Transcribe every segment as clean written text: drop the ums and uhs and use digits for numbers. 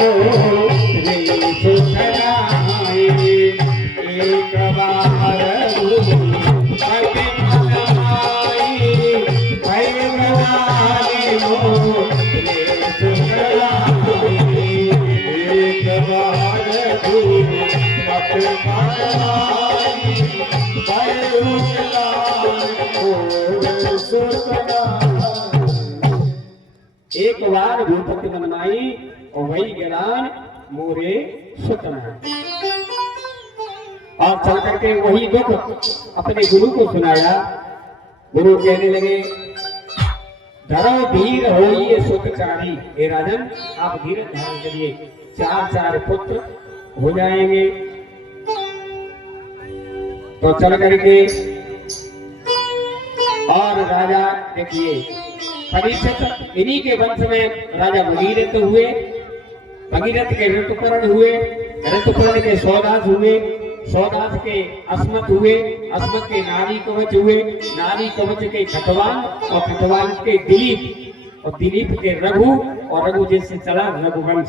मोरे सुखराए एक बार भक्ति मनाई भय मनाई मोरे सुखराए एक बार भक्ति मनाई भय मनाई एक बार भूपति मनमाई और वही ज्ञान मोरे सुतना। और चल करके वही दुख अपने गुरु को सुनाया। गुरु कहने लगे धरो धीर होइए सुखचारी। हे राजन आप धीरज धारण करिए, चार पुत्र हो जाएंगे। तो चल करके और राजा देखिए परीक्षित इन्हीं के वंश में राजा भगीरथ हुए। भगीरथ के ऋतुपर्ण हुए, ऋतुपर्ण के सौदास हुए, सौदास के अस्मत हुए, अस्मत के नारी कवच हुए, नारी कवच के खटवान और खटवान के दिलीप और दिलीप के रघु और रघु जैसे चला रघुवंश।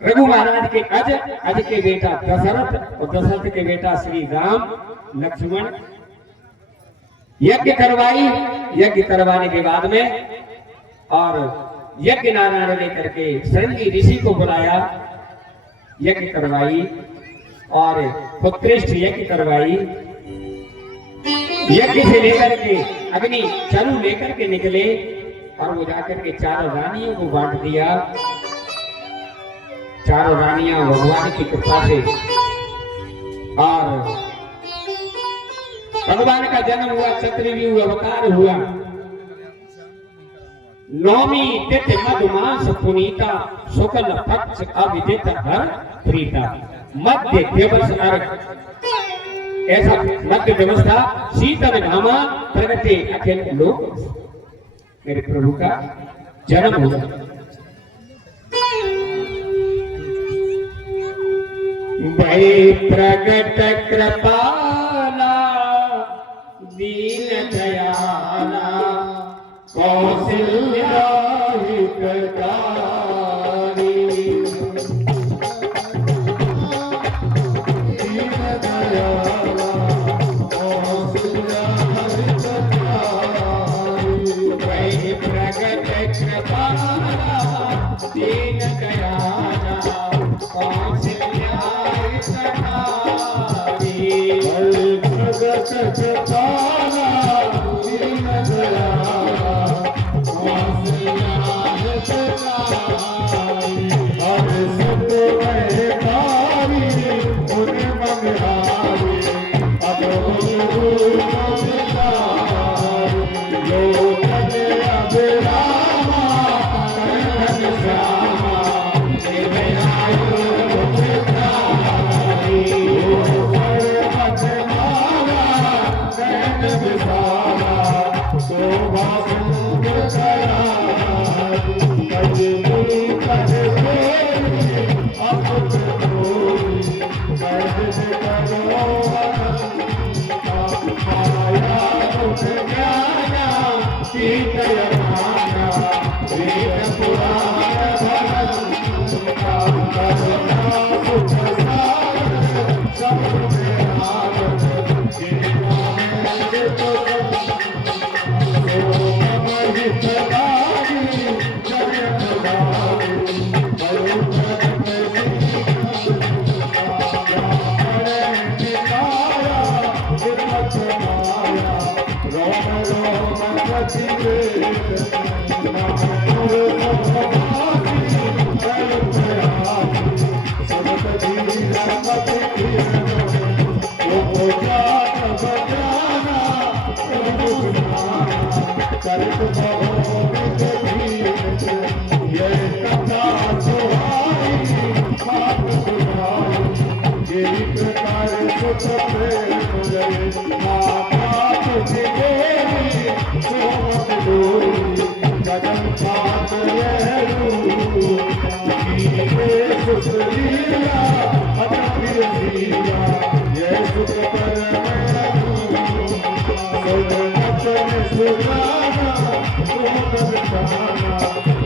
रघु महाराज के अज, अज के बेटा दशरथ और दशरथ के बेटा श्री राम लक्ष्मण। यज्ञ करवाई, यज्ञ करवाने के बाद में और यज्ञ नारायण लेकर के शृंगी ऋषि को बुलाया, यज्ञ करवाई और पुत्रेष्ठ यज्ञ करवाई। यज्ञ से लेकर के अग्नि चरु लेकर के निकले और वो जाकर के चारों रानियों को बांट दिया। चारों रानियां भगवान की कृपा से और भगवान का जन्म हुआ, चतुर्युग अवतार हुआ। नौमी तिथि मधुमास पुनीता शुक्ल पक्ष अविदित हर प्रीता। मध्य दिवस अर्घ, ऐसा मध्य दिवस था। शीतल घामा प्रगटे अखिल लोक, मेरे प्रभु का जन्म हुआ। भय प्रगट कृपाला दीन दयाला कौशल्या हितकारी। दीन दयाला कौशल्या हितकारी। भय प्रगट कृपाला दीन दयाला कौशल्या हितकारी। भय प्रगट कृपाला दीन दयाला कौशल्या हितकारी। हर सुख महकारी उन मंगहारी अब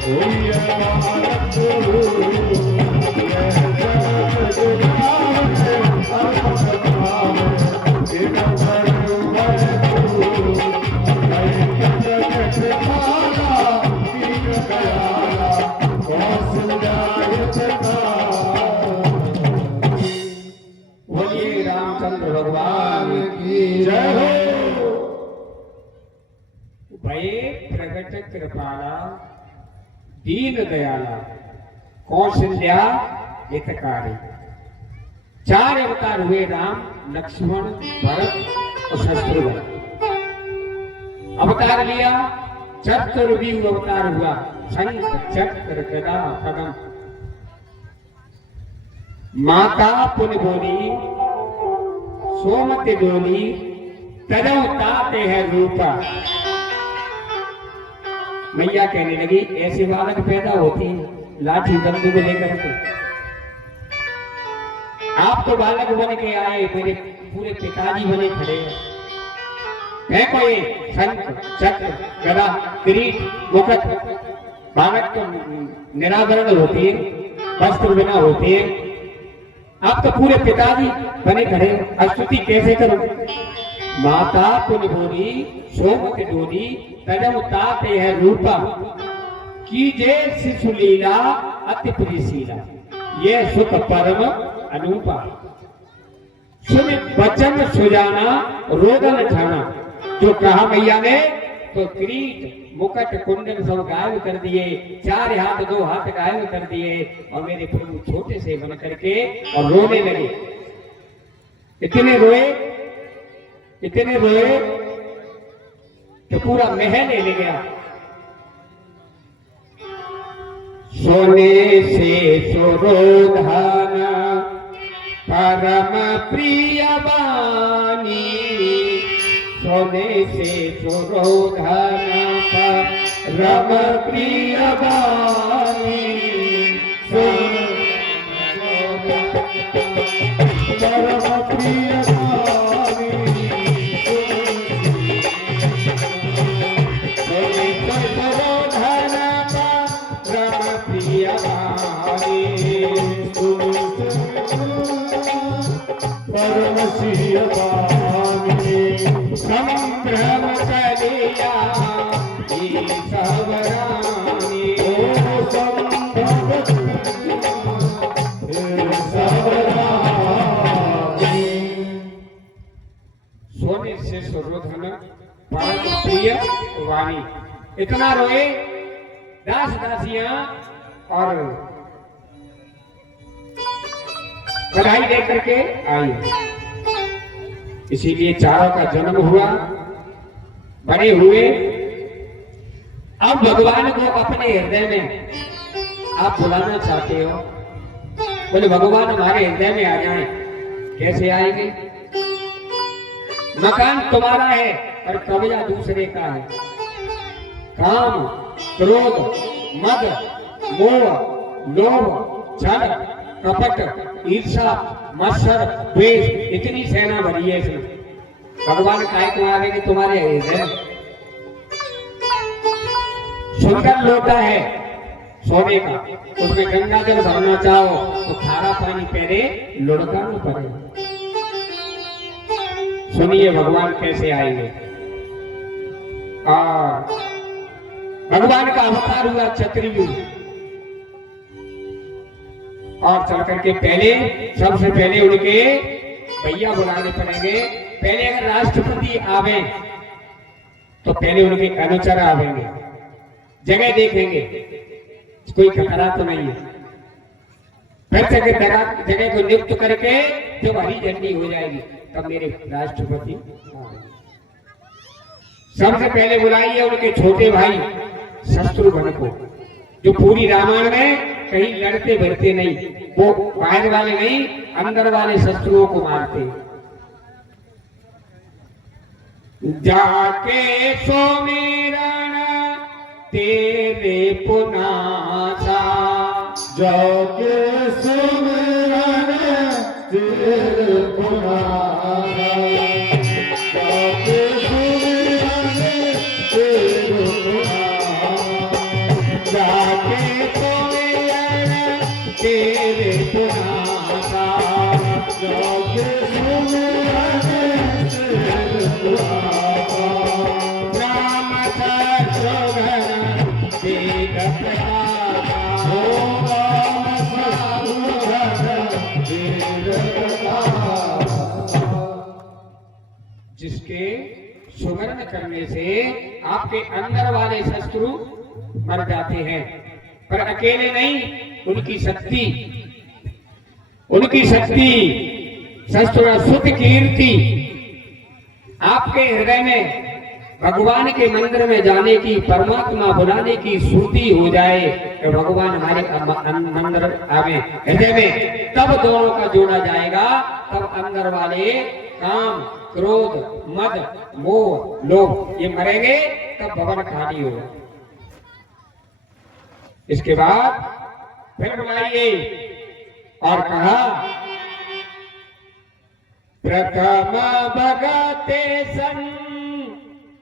बोलिए रामचंद्र भगवान की जय हो। भये प्रगट कृपाला दीन दयाला कौशल्या हितकारी। 4 अवतार हुए राम, लक्ष्मण, भरत और शत्रुघ्न। अवतार लिया, चतुर्व्यूह अवतार हुआ, शंख चक्र गदा खड्ग। माता पुन बोली सोमति बोली तजौ ताते है रूपा। मैया कहने लगी ऐसे बालक पैदा होती हैं लाठी बंदूक लेकर के। आप तो बालक बन के आए, मेरे पूरे पिताजी बने खड़े हैं। कोई शंख चक्र गदा किरीट मुकुट। बालक तो निराभरण होती है, वस्त्र बिना होती है। आप तो पूरे पिताजी बने खड़े, स्तुति कैसे करूं? माता पुन बोली सोमति डोली तजौ ताते है रूपा। कीजे शिशु लीला अति प्रियशीला। ये सुख परम अनूपा। सुन बचन सुजाना रोदन ठाना। जो कहा मैया ने तो किरीट मुकुट कुंडल सब गायब कर दिए, 4 हाथ 2 हाथ गायब कर दिए और मेरे प्रभु छोटे से बन करके और रोने लगे। इतने रोए तो पूरा महल ले गया। सोने से सुरोधन परम प्रिय बानी। सोने से सुरोधन परम प्रिय बानी। परम प्रिय संभ्रम कलिया सबरानी। सोने से सुरोधन परम प्रिय वाणी। इतना रोए दास दासियां और बधाई देकर के आई। इसीलिए चारों का जन्म हुआ, बड़े हुए। अब भगवान को अपने हृदय में आप बुलाना चाहते हो, बोले भगवान हमारे हृदय में आ जाएं। कैसे आएंगे? मकान तुम्हारा है और कब्जा दूसरे का है। काम, क्रोध, मद, मोह, लोभ, छल, कपट, ईर्षा, मत्सर, द्वेष, इतनी सेना भरी है इसमें। भगवान काय को आवेंगे तुम्हारे हृदय। सुंदर लोटा है सोने का, उसमें गंगा जल भरना चाहो तो खारा पानी पहले लुढ़काना पड़ेगा। सुनिए भगवान कैसे आएंगे। और भगवान का अवतार हुआ चतुर्व्यूह। और चल करके पहले सबसे पहले उनके भैया बुलाने पड़ेंगे। पहले अगर राष्ट्रपति आवे तो पहले उनके अनुचर आवेंगे, जगह देखेंगे कोई खतरा तो नहीं है। फिर जगह को नियुक्त करके जब हरी झंडी हो जाएगी तब मेरे राष्ट्रपति आवेंगे। सबसे पहले बुलाइए उनके छोटे भाई शत्रुघ्न को, जो पूरी रामायण में कहीं लड़ते भिड़ते नहीं, वो बाहर वाले नहीं अंदर वाले शत्रुओं को मारते। जाके सुमिरन तेरे पुनासा। जाके सुमिरन तेरे पुनासा। जाके सुमिरन तेरे पुनासा। रे पुनासा जोगे नाम शत्रुघ्न वेद प्रकाशा जिसके सुमरण करने से आपके अंदर वाले शत्रु मर जाते हैं, पर अकेले नहीं, उनकी शक्ति शस्त्र सुख कीर्ति आपके हृदय में भगवान के मंदिर में जाने की, परमात्मा बुलाने की स्मृति हो जाए कि भगवान हमारे मंदिर आवे हृदय में, तब दोनों का जोड़ा जाएगा। तब अंदर वाले काम, क्रोध, मद, मोह, लोभ ये मरेंगे, तब भवन खाली होगा। इसके बाद फिर बुलाइए और कहा प्रथम भगते सन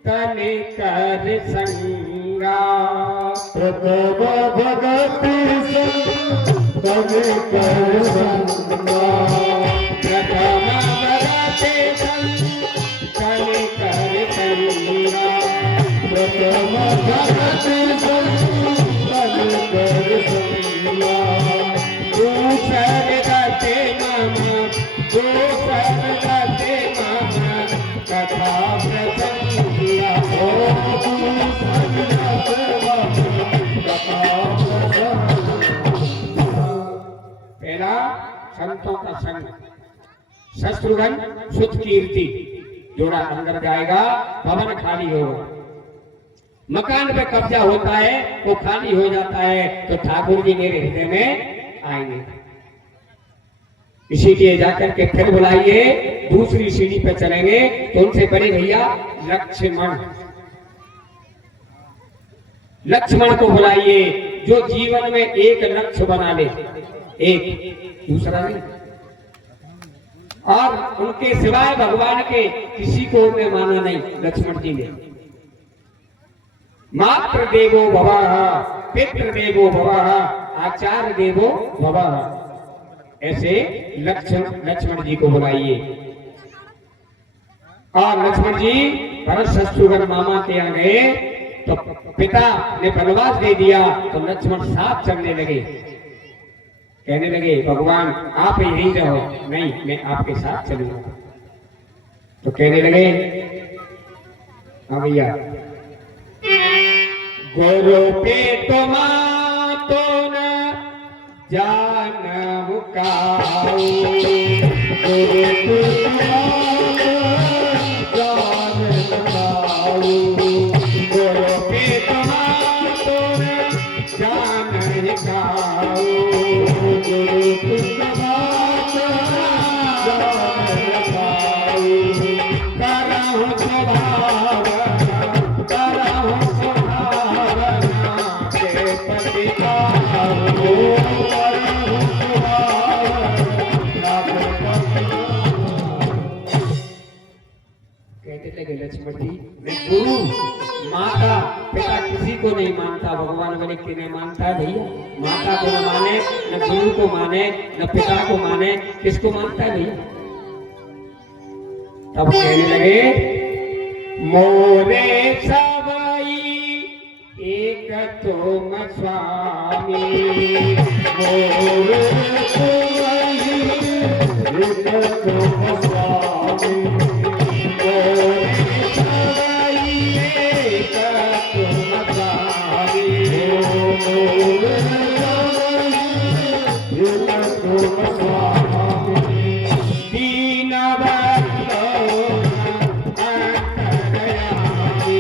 तन कर संगा, प्रथम भगति तन कर संगा, प्रथम भगते सन तन कर संगा, प्रथम भगति तन कर संगा, दूसर गते मामा, दूसर गते मामा कथा प्रसंगा हो, पहला संतों का संग, शत्रुघ्न सुख कीर्ति जोड़ा अंदर जाएगा, भवन खाली होगा। मकान पे कब्जा होता है, वो खाली हो जाता है, तो ठाकुर जी मेरे हृदय में आएंगे। इसीलिए जाकर के फिर बुलाइए, दूसरी सीढ़ी पे चलेंगे तो उनसे बड़े भैया लक्ष्मण को बुलाइए, जो जीवन में एक लक्ष्य बना ले, एक दूसरा नहीं, और उनके सिवाय भगवान के किसी को उन्हें माना नहीं। लक्ष्मण जी ने मातृ देवो भवः, पितृ देवो भवः, आचार्य देवो भवः, ऐसे लक्ष्मण जी को बुलाइए। और लक्ष्मण जी भरत शत्रुघ्न मामा के यहाँ गए तो पिता ने वनवास दे दिया, तो लक्ष्मण साथ चलने लगे, कहने लगे भगवान आप यहीं रहो, नहीं मैं आपके साथ चलूंगा। तो कहने लगे हाँ भैया, गुरु पे तुम तो न जान मुकाओ, गुरु जान मुकाओ, गुरु पे तुम तो न जान मुकाओ, गुरु जान मुकाओ, करहु स्वभावना, करहु स्वभावना के पति पाओ, कहते लगे लक्ष्मण जी मैं गुरु माता पिता किसी को नहीं मानता, भगवान बने कि नहीं मानता है भैया, माता को न माने, न गुरु को माने, न पिता को माने, किसको मानता है भैया। तब कहने लगे मोरे सवाई एक तुम स्वामी, मोरे सवाई एक तुम स्वामी, मोरे सवाई एक तुम स्वामी, मोरे सवाई एक तुम स्वामी, दीन बंधो अंतर्यामी,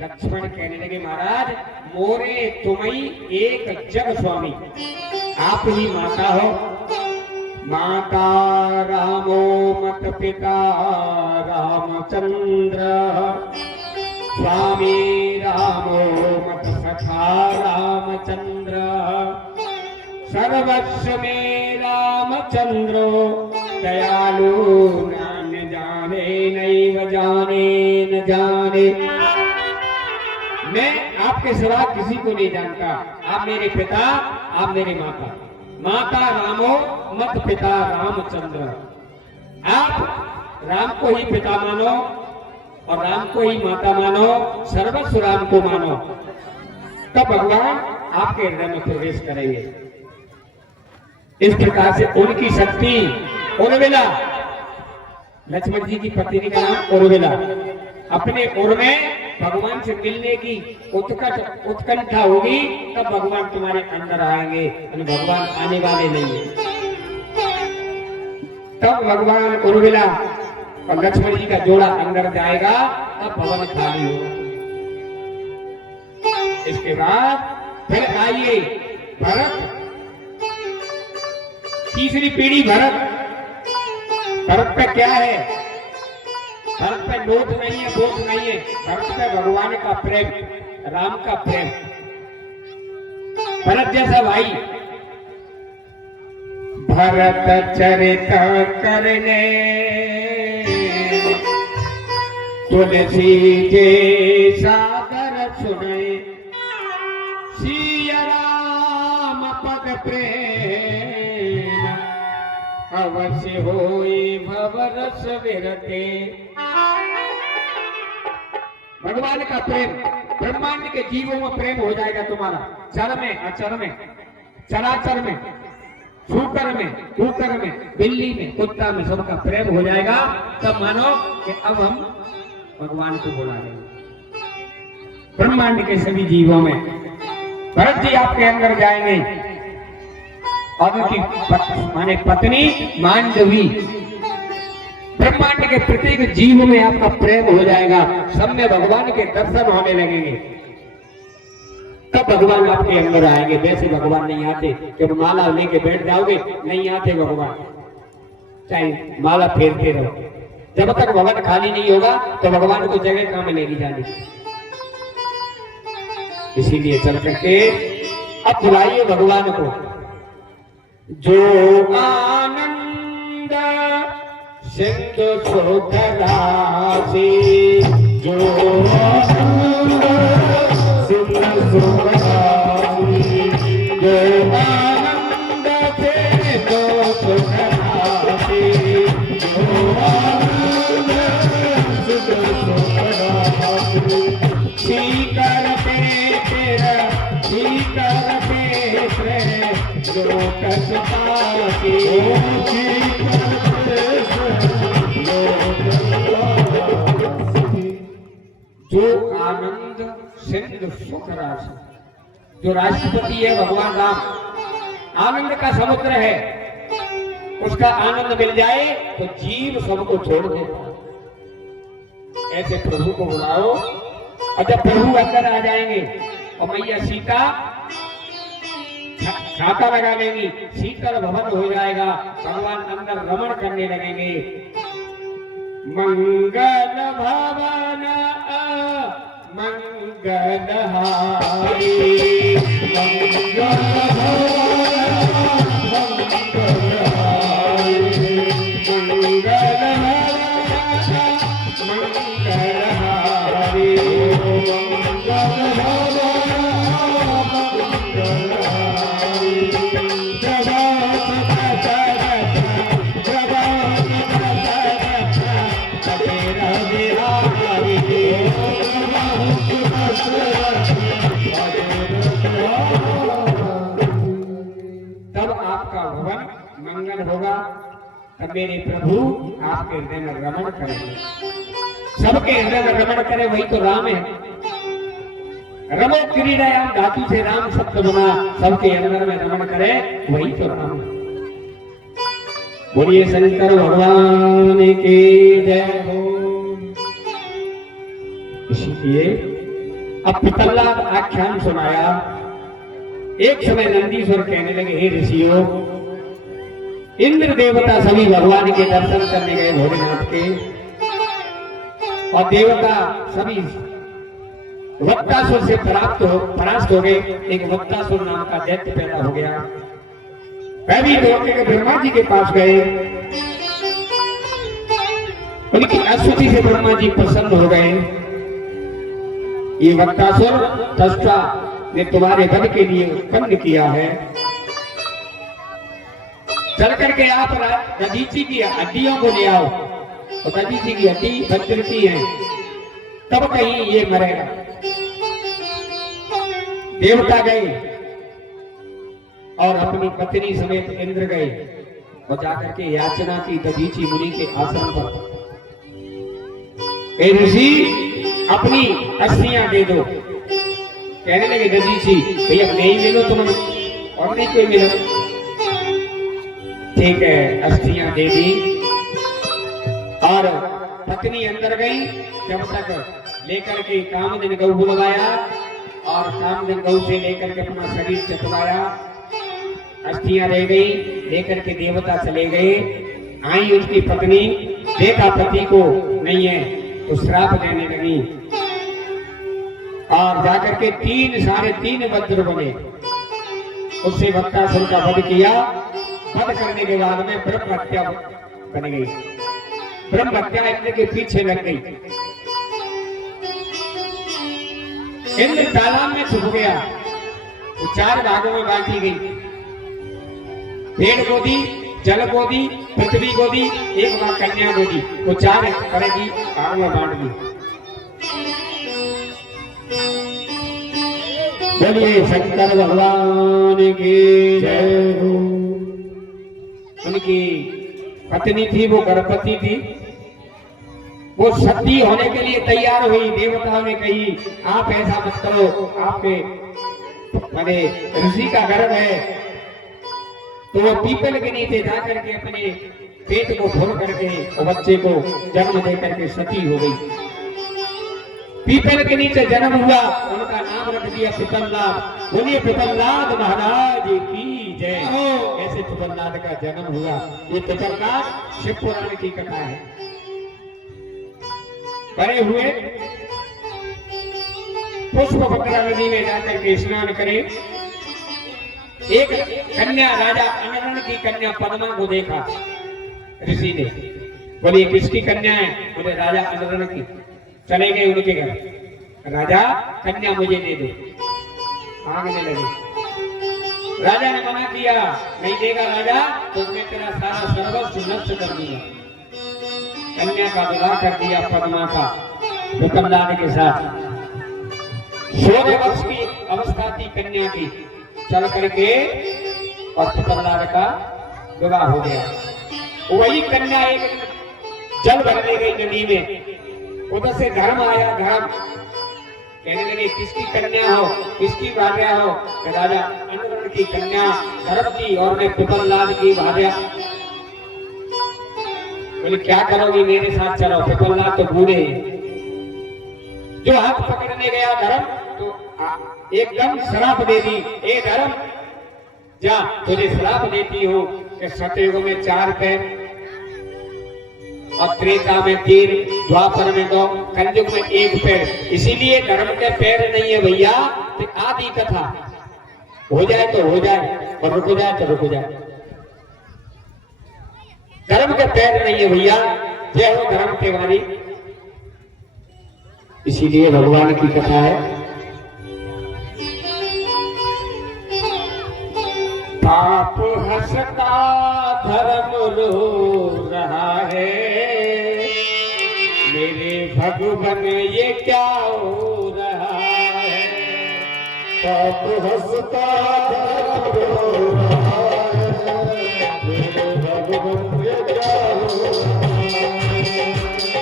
लक्ष्मण कहने लगे महाराज मोरे तुम्ही एक जग स्वामी, आप ही माता हो, माता रामो मत पिता रामचंद्र, स्वामी रामो मत सखा रामचंद्र, सर्वस्व में रामचंद्रो, दयालु न जाने नैव जाने न आपके सिवा किसी को नहीं जानता। आप मेरे पिता, आप मेरे माता। माता रामो मत पिता रामचंद्र। आप राम को ही पिता मानो और राम को ही माता मानो, सर्वस्व राम को मानो, तब भगवान आपके हृदय में प्रवेश करेंगे। इस प्रकार से उनकी शक्ति उर्मिला, लक्ष्मण जी की पत्नी का नाम उर्मिला, अपने उर में भगवान से मिलने की उत्कंठा होगी, तब भगवान तुम्हारे अंदर आएंगे। भगवान आने वाले नहीं है। तब भगवान उर्मिला और लक्ष्मण जी का जोड़ा अंदर जाएगा, तब भवन खाली होगा। इसके बाद फिर आइए भरत, तीसरी पीढ़ी भरत। भरत पे क्या है? भरत पे लोभ नहीं है, बोझ नहीं है। भरत पे भगवान का प्रेम, राम का प्रेम। भरत जैसा भाई, भरत चरित करने तुलसी जे सागर सुने, सिया राम पद प्रेम, अवश्य होई भवरस विरते। भगवान का प्रेम, ब्रह्मांड के जीवों में प्रेम हो जाएगा तुम्हारा। चर में, अचर में, चराचर में, सूकर में, कुकर में, बिल्ली में, कुत्ता में, सबका प्रेम हो जाएगा। तब मानो कि अब हम भगवान को बुला लेंगे। ब्रह्मांड के सभी जीवों में भरत जी आपके अंदर जाएंगे और उनकी माने पत्नी मांडवी, ब्रह्मांड के प्रत्येक जीव में आपका प्रेम हो जाएगा। सब में भगवान के दर्शन होने लगेंगे, तब भगवान आपके अंदर आएंगे। वैसे भगवान नहीं आते कि माला लेके बैठ जाओगे, नहीं आते भगवान। चाहे माला फेरते रहो, जब तक भवन खाली नहीं होगा तो भगवान को जगह कहां मिलेगी जाने। इसीलिए चल करके अब बुलाइए भगवान को। जो आनंद सिंधु सुख राशि, जो आनंद सिंधु सुख राशि, जो आनंद सिंधु सुख राशि, जो आनंद सिंधु सुख राशि, सीकर पे तेरा, सीकर पे तेरे, जो कसपाती, जो आनंद सिंधु सुख राशि, जो राष्ट्रपति है भगवान राम, आनंद का समुद्र है। उसका आनंद मिल जाए तो जीव सबको छोड़ देता। ऐसे प्रभु को बुलाओ, और जब प्रभु अंदर आ जाएंगे और मैया सीता छाता लगा लेंगी, शीतल भवन हो जाएगा, भगवान अंदर रमण करने लगेंगे। मंगल भवन मंगल हारी, मंगल भवन मंगल हारी, मंगल भवन मंगल हारी, मंगल भवन मंगल हारी। तब आपका भवन मंगल होगा, तब मेरे प्रभु आपके हृदय में रमण करेंगे। सबके हृदय में रमण करे वही तो राम है। रमो क्रीड़ायाम धातु से राम शब्द बना, सबके अंदर में रमण करे वही तो राम है। बोलिए शंकर भगवान की जय हो। इसलिए अब प्रहलाद आख्यान सुनाया। एक समय नंदीश्वर कहने लगे, हे ऋषियों, इंद्र देवता सभी भगवान के दर्शन करने गए भोलेनाथ के, और देवता सभी वत्तासुर से परास्त हो गए। एक वत्तासुर नाम का दैत्य पैदा हो गया। पहली दौड़ के ब्रह्मा जी के पास गए, उनकी अस्तुति से ब्रह्मा जी प्रसन्न हो गए ये वक्तासुर तस्टा ने तुम्हारे वध के लिए उत्पन्न किया है। चल करके आप दधीची की हड्डियों को ले आओ। तो दधीची की हड्डी वज्र की है, तब कहीं ये मरेगा। देवता गए और अपनी पत्नी समेत इंद्र गए और जाकर के याचना की दधीची मुनि के आश्रम पर। ए ऋषि, अपनी अस्थियां दे दो। कहने लगे दधीची, भैया नहीं ले लो तुम, और नहीं कोई मिलो। ठीक है, अस्थियां दे दी और पत्नी अंदर गई। जब तक लेकर के कामधन गौ को लगाया और कामधन गौ से लेकर के अपना शरीर चतुराया, अस्थियां रह गई, लेकर के देवता चले गए। आई उसकी पत्नी, देखा पति को नहीं है तो श्राप देने लगी और जाकर के 3.5 वज्र बने। उससे वक्तासुर का वध किया। वध करने के बाद में ब्रह्म हत्या बन गई। ब्रह्म हत्या इंद्र के पीछे लग गई। इंद्र तालाब में छुप गया। वो 4 भागों में बांटी गई। पेड़ को दी, जल को दी, पृथ्वी को दी, एक बार कन्या को दी। वो 4 तरह की भागों में बांट दी। बोलिए शंकर भगवान की जय हो। उनकी पत्नी थी, वो गर्भवती थी। वो सती होने के लिए तैयार हुई। देवताओं ने कही, आप ऐसा मत करो, आपके माने ऋषि का गर्भ है। तो वो पीपल के नीचे जाकर के अपने पेट को खोल करके वो बच्चे को जन्म दे करके सती हो गई। पीपल के नीचे जन्म हुआ, उनका नाम रख दिया पिपलनाथ। बोलिए पिपलनाथ महाराज की जय। ऐसे पिपलनाथ का जन्म हुआ। ये पिपलनाथ शिव पुराण की कथा है। बड़े हुए पुष्पभद्रा नदी में जाकर के स्नान करे। एक कन्या, राजा अनरण की कन्या पद्मा को देखा ऋषि ने। बोलिए किसकी कन्या है? बोले राजा अनरण की। चले गए उनके घर। राजा, कन्या मुझे दे दो। मांगने लगे। राजा ने मना किया, नहीं देगा राजा तो मैं तेरा सारा सर्वस्व नष्ट कर दूंगा। कन्या का विवाह कर दिया पद्मा का पिपलनाथ के साथ। 16 वर्ष की अवस्था थी कन्या की। चल करके और पिपलनाथ का विवाह हो गया। वही कन्या एक जल भरने गई नदी में। उधर से धर्म आया। धर्म कहने लगे, किसकी कन्या हो, किसकी भार्या हो? राजा अनरण की कन्या धर्म की और मैं पिपलनाथ की भार्या। बोले क्या करोगी? मेरे साथ चलो। पिपलनाथ तो बूढ़े हैं। जो हाथ पकड़ने गया धर्म तो एकदम श्राप दे दी। ए धर्म, जा, तुझे श्राप देती हूँ कि सतयुग में 4 पैर और त्रेता में 3, द्वापर में 2, कलयुग में 1 पैर। इसीलिए धर्म के पैर नहीं है भैया। तो आदि कथा हो जाए तो हो जाए और रुक जाए तो रुक जाए। धर्म के पैर नहीं है भैया। जय हो धर्म तिवारी। इसीलिए भगवान की कथा है। पाप हंसता धर्म रो रहा है, मेरे भगवान ये क्या हो रहा है। पाप हंसता धर्म रो रहा है, मेरे भगवान ये क्या हो रहा है।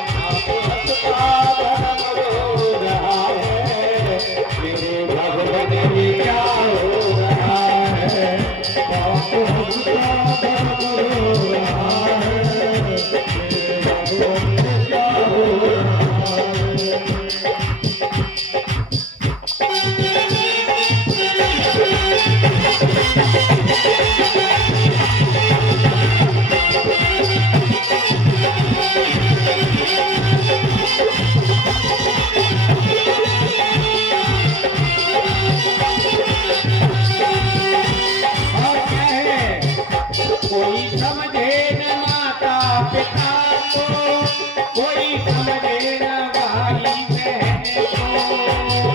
पाप हंसता धर्म रो रहा है, मेरे भगवान ये क्या हो रहा है। कोई समझे न भाई बहन को।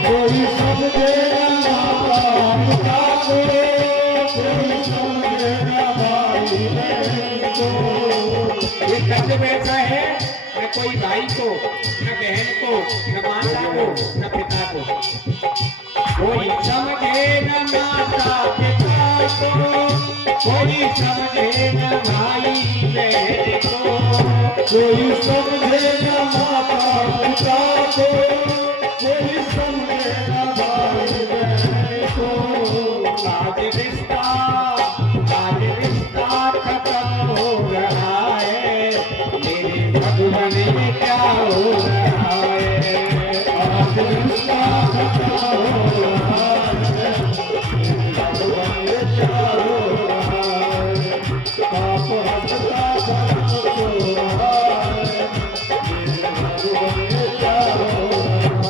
ये कर्ज में ऐसा है न कोई भाई को, न बहन को, न माता को, न पिता को। कोई समझे न माता पिता को, कोई समझे न भाई बहन को, कोई समझे न माता पिता को, कोई समझे न भाई बहन को। आज रिश्ता खत्म हो रहा है, मेरे भगवान में क्या हो रहा है। आज रिश्ता खत्म हो रहा है, भगवान में क्या हो रहा है। पाप हंसता धर्म सो रहा है, भगवान में क्या हो रहा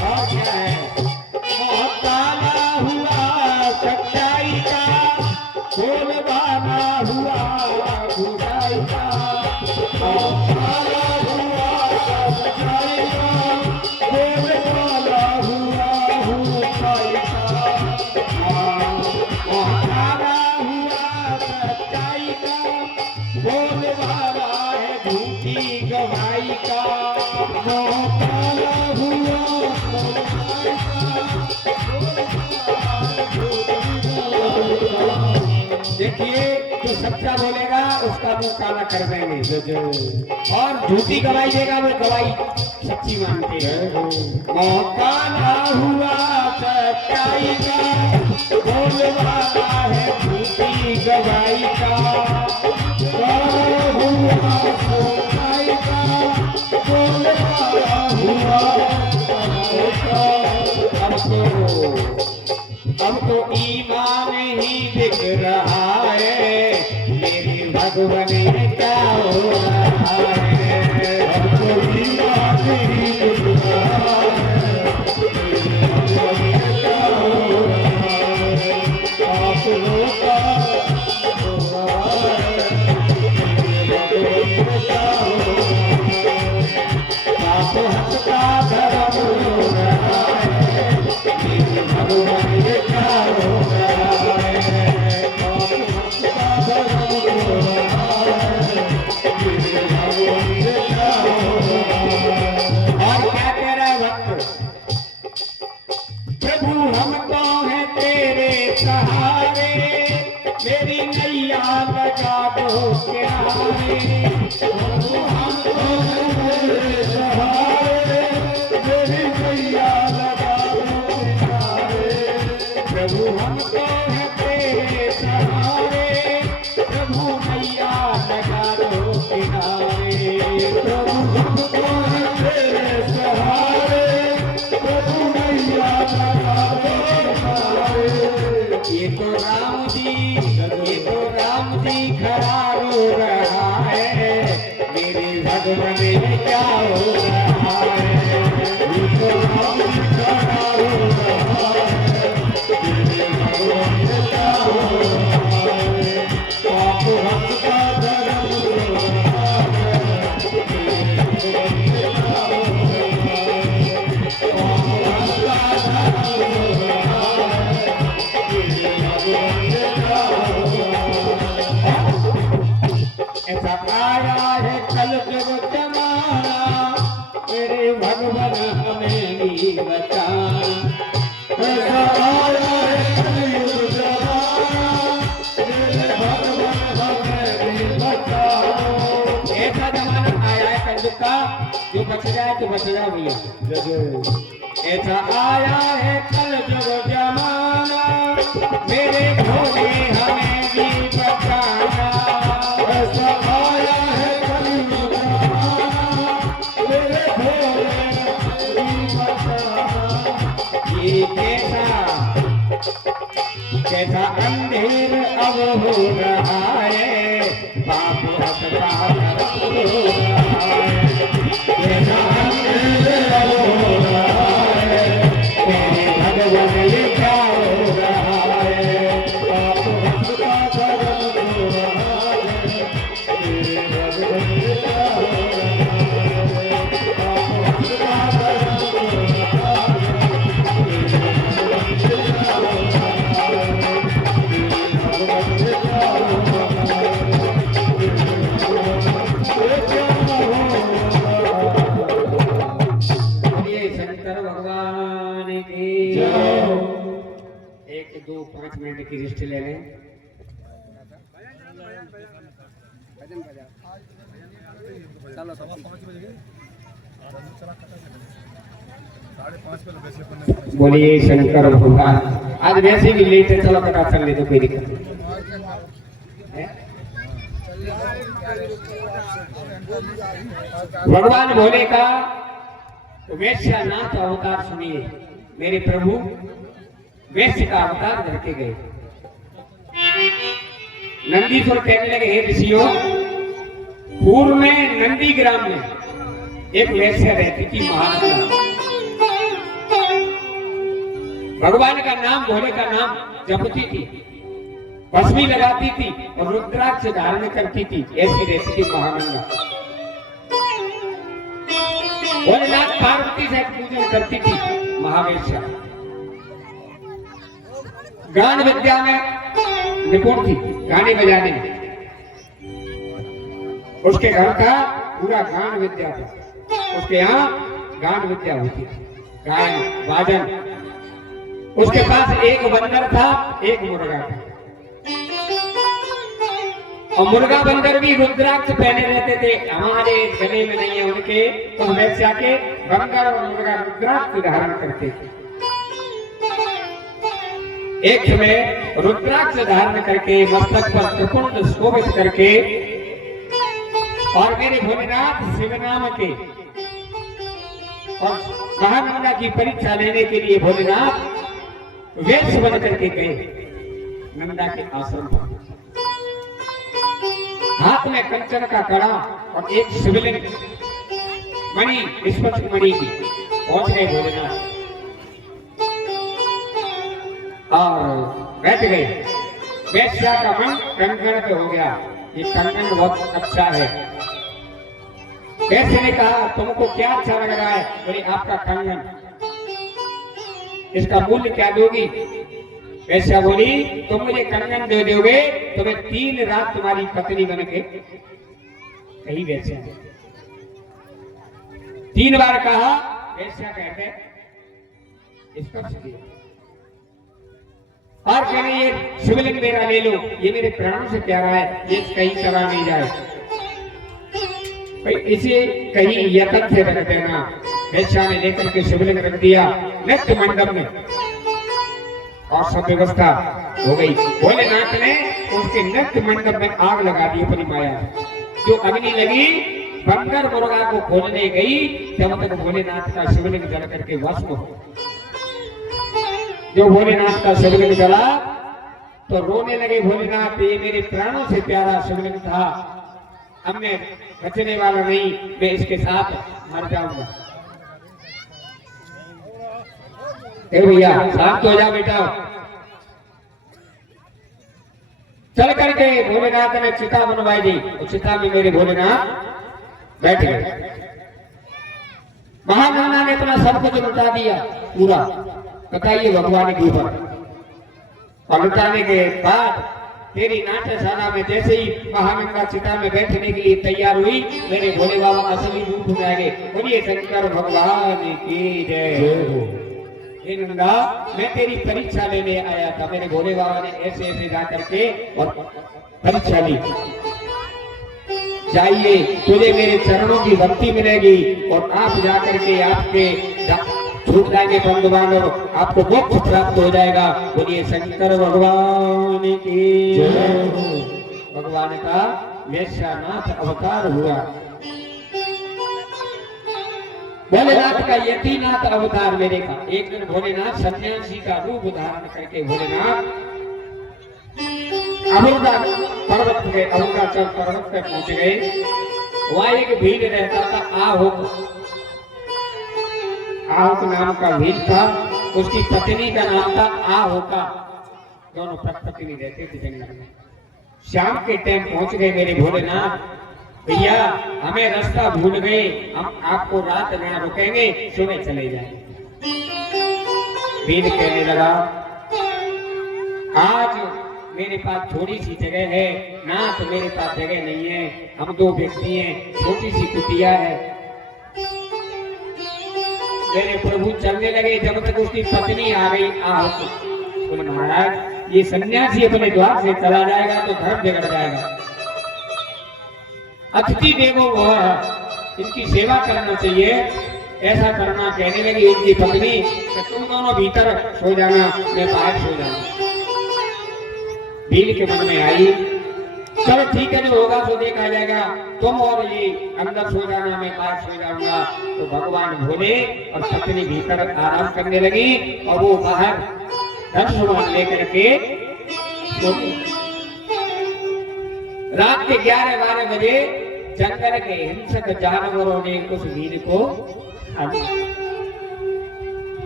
और क्या है? मोहताना हुआ सच्चाई का, बोलबाना हुआ बुराई का। मोहताना हुआ सच्चाई का, बोलबाला हुआ बुराई का। मोहताना हुआ सच्चाई का, बोलबाना है झूठी गवाही का। मोहताना हुआ सच्चाई का, देखिए जो सच्चा बोलेगा उसका मुंह काला कर देंगे, और झूठी गवाही देगा वो गवाही सच्ची मानते हैं। मौका ना हुआ सच्चाई का, बोलबाला है झूठी गवाही का। हुआ सच्चाई का, बोलबाला हुआ अब तो ईमान ही बिक रहा है, मेरे भगवान में क्या हो रहा है। अब तो ईमान ही बिक रहा है, भगवान में क्या हो रहा है। आप लोगों का हो रहा है, भगवान में क्या हो रहा है। आप हंसता धर्म हो रहा है, मेरे भगवान में क्या हो रहा है। आप हंसता धर्म हो रहा है, मेरे भगवान में क्या हो रहा है। और क्या कह रहा है भक्त? प्रभु हम तो हैं तेरे सहारे, मेरी नैया लगा दो किनारे। प्रभु हम तो हैं तेरे सहारे, मेरी नैया लगा दो किनारे। प्रभु हम तो हैं तेरे सहारे, प्रभु नैया लगा दो किनारे। प्रभु हम तो हैं तेरे सहारे, प्रभु नैया लगा दो किनारे। ये तो राम जी खड़ा रो रहा है, मेरे भगवान में क्या हो रहा है। ये तो राम जी खड़ा हो रहा है, मेरे भगवान में क्या हो रहा है। पाप हंसता धर्म हो रहा है, मेरे भगवान में क्या हो रहा है। पाप हंसता धर्म हो रहा है, मेरे भगवान में क्या हो रहा है। ऐसा आया है कल जब जमाना, मेरे भगवान हमें भी बचाना। ऐसा आया है कलयुग जमाना, मेरे भगवान हमें भी बचाओ। ऐसा जमाना आया है कलयुग का, जो बच जाए तो बच जाओ भैया। जय जय। ऐसा आया है कल जब जमाना, मेरे भोले हमें भी बचाना। ऐसा आया है कलयुग जमाना, मेरे भोले हमें भी बचाना। ये कैसा अंधेर अब हो रहा है, पाप हंसता धर्म हो रहा है। कैसा अंधेर अब हो रहा है, मेरे भगवान ये क्या हो रहा है। पाप हंसता धर्म हो रहा मिनट की रेस्ट ले लें। चलो तो 5:30 बोलिए शंकर भगवान। आज वैसे भी लेट है, चलो कथा चल ले तो कोई दिक्कत नहीं। भगवान भोले का वैश्यनाथ अवतार सुनिए। मेरे प्रभु वैश्य का अवतार धर के गए। नंदीश्वर कहने लगे, हे ऋषियों, पूर्व में नंदी ग्राम में एक वैश्य रहती थी, महानंदा। भगवान का नाम, भोले का नाम जपती थी, भस्मी लगाती थी और रुद्राक्ष धारण करती थी। ऐसी रहती थी महानंदा। भोलेनाथ पार्वती से पूजन करती थी, महावेश्या। गान विद्या में निपुण थी, गाने बजाने में। उसके घर का पूरा गान विद्या था। उसके यहाँ गान विद्या होती थी, गायन वादन। उसके पास एक बंदर था, एक मुर्गा था। और मुर्गा बंदर भी रुद्राक्ष पहने रहते थे। हमारे गले में नहीं है उनके, तो वैश्या के बंदर और मुर्गा रुद्राक्ष धारण करते थे। एक समय रुद्राक्ष धारण करके, मस्तक पर त्रिपुंड शोभित करके, और मेरे भोलेनाथ शिव नाम के और महानंदा की परीक्षा लेने के लिए भोलेनाथ वैश्य बन करके गए नंदा के आश्रम पर। हाथ में कंचन का कड़ा और एक शिवलिंग मणि, स्पर्श मणि की, पहुंच गए भोलेनाथ और बैठ गए। वैश्या का मन कंकण पे हो गया, ये कंकन बहुत अच्छा है। वैश्य ने कहा, तुमको क्या अच्छा लग रहा है? बोले, आपका कंगन, इसका मूल्य क्या दोगी? वैश्या बोली, तुम मुझे कंगन दे दोगे तो मैं 3 रात तुम्हारी पत्नी बन के कही। वैश्या 3 बार कहा। वैश्या कहते स्पर्श किया और कह रही, ये शिवलिंग मेरा ले लो, ये मेरे प्राणों से प्यारा है, ये कहीं चला नहीं जाए, भाई इसे कहीं यतन से रख देना। वैश्या ने लेकर के शिवलिंग रख दिया नृत्य मंडप में और सब व्यवस्था हो गई। भोलेनाथ ने उसके नृत्य मंडप में आग लगा दी अपनी माया। जो अग्नि लगी बंदर मुर्गा को खोलने गई, तब तक भोलेनाथ का शिवलिंग जल करके भस्म हो। जो भोलेनाथ का शिवलिंग जला तो रोने लगे भोलेनाथ, ये मेरे प्राणों से प्यारा शिवलिंग था, अब मैं बचने वाला नहीं, मैं इसके साथ मर जाऊंगा। भैया शांत हो जा बेटा। चल करके भोलेनाथ ने चिता बनवाई दी, उस चिता में मेरे भोलेनाथ बैठ गए। महानंदा ने अपना सब कुछ लुटा दिया पूरा, बताइए भगवान के ऊपर। और लुटाने के बाद तेरी नाट्यशाला में जैसे ही महानंदा चिता में बैठने के लिए तैयार हुई, मेरे भोले बाबा असली रूप में आ गए। बोलिए शंकर भगवान की जय। हे नंदा, मैं तेरी परीक्षा लेने आया था। मेरे भोले बाबा ने ऐसे ऐसे जा करके और परीक्षा ली। जाइए, तुझे मेरे चरणों की भक्ति मिलेगी और आप जाकर के आपके छूट जाएंगे बंधु बांधव, आपको मोक्ष प्राप्त हो जाएगा। बोलिए शंकर भगवान की जय। भगवान का वैश्यनाथ अवतार हुआ। भोलेनाथ का यतीनाथ अवतार मेरे का। एक दिन भोलेनाथ सन्यासी का रूप धारण करके भोलेनाथ अहुंगा पर्वत पे, अहुंगाचल पर्वत पे पहुंच गए। वहां एक भील रहता था, आहुक नाम का भील था। उसकी पत्नी का नाम था आहुका। दोनों पत्नी रहते थे जंगल में। शाम के टाइम पहुंच गए मेरे भोलेनाथ। भैया हमें रास्ता भूल गए, हम आपको रात में रुकेंगे, सुबह चले जाएंगे। भील कहने लगा, आज मेरे पास थोड़ी सी जगह है ना, तो मेरे पास जगह नहीं है, हम 2 व्यक्ति हैं, छोटी सी कुटिया है। मेरे प्रभु चलने लगे, जब तक उसकी पत्नी आ गई। बोले महाराज ये सन्यासी अपने द्वार से चला जाएगा तो धर्म बिगड़ जाएगा। अतिथि देवो भव, इनकी सेवा करना चाहिए, ऐसा करना। कहने लगी उनकी पत्नी कि तुम दोनों भीतर सो जाना, मैं बाहर सो जाऊंगा। भील के मन में आई, चलो ठीक है, जो होगा सो देखा जाएगा, तुम और ये अंदर सो जाना, मैं बाहर सो जाऊंगा। तो भगवान भोले और पत्नी भीतर आराम करने लगी और वो बाहर धन सामान लेकर के सो गई। रात के 11-12 बजे जंगल के हिंसक जानवरों ने उस भील को खा लिया।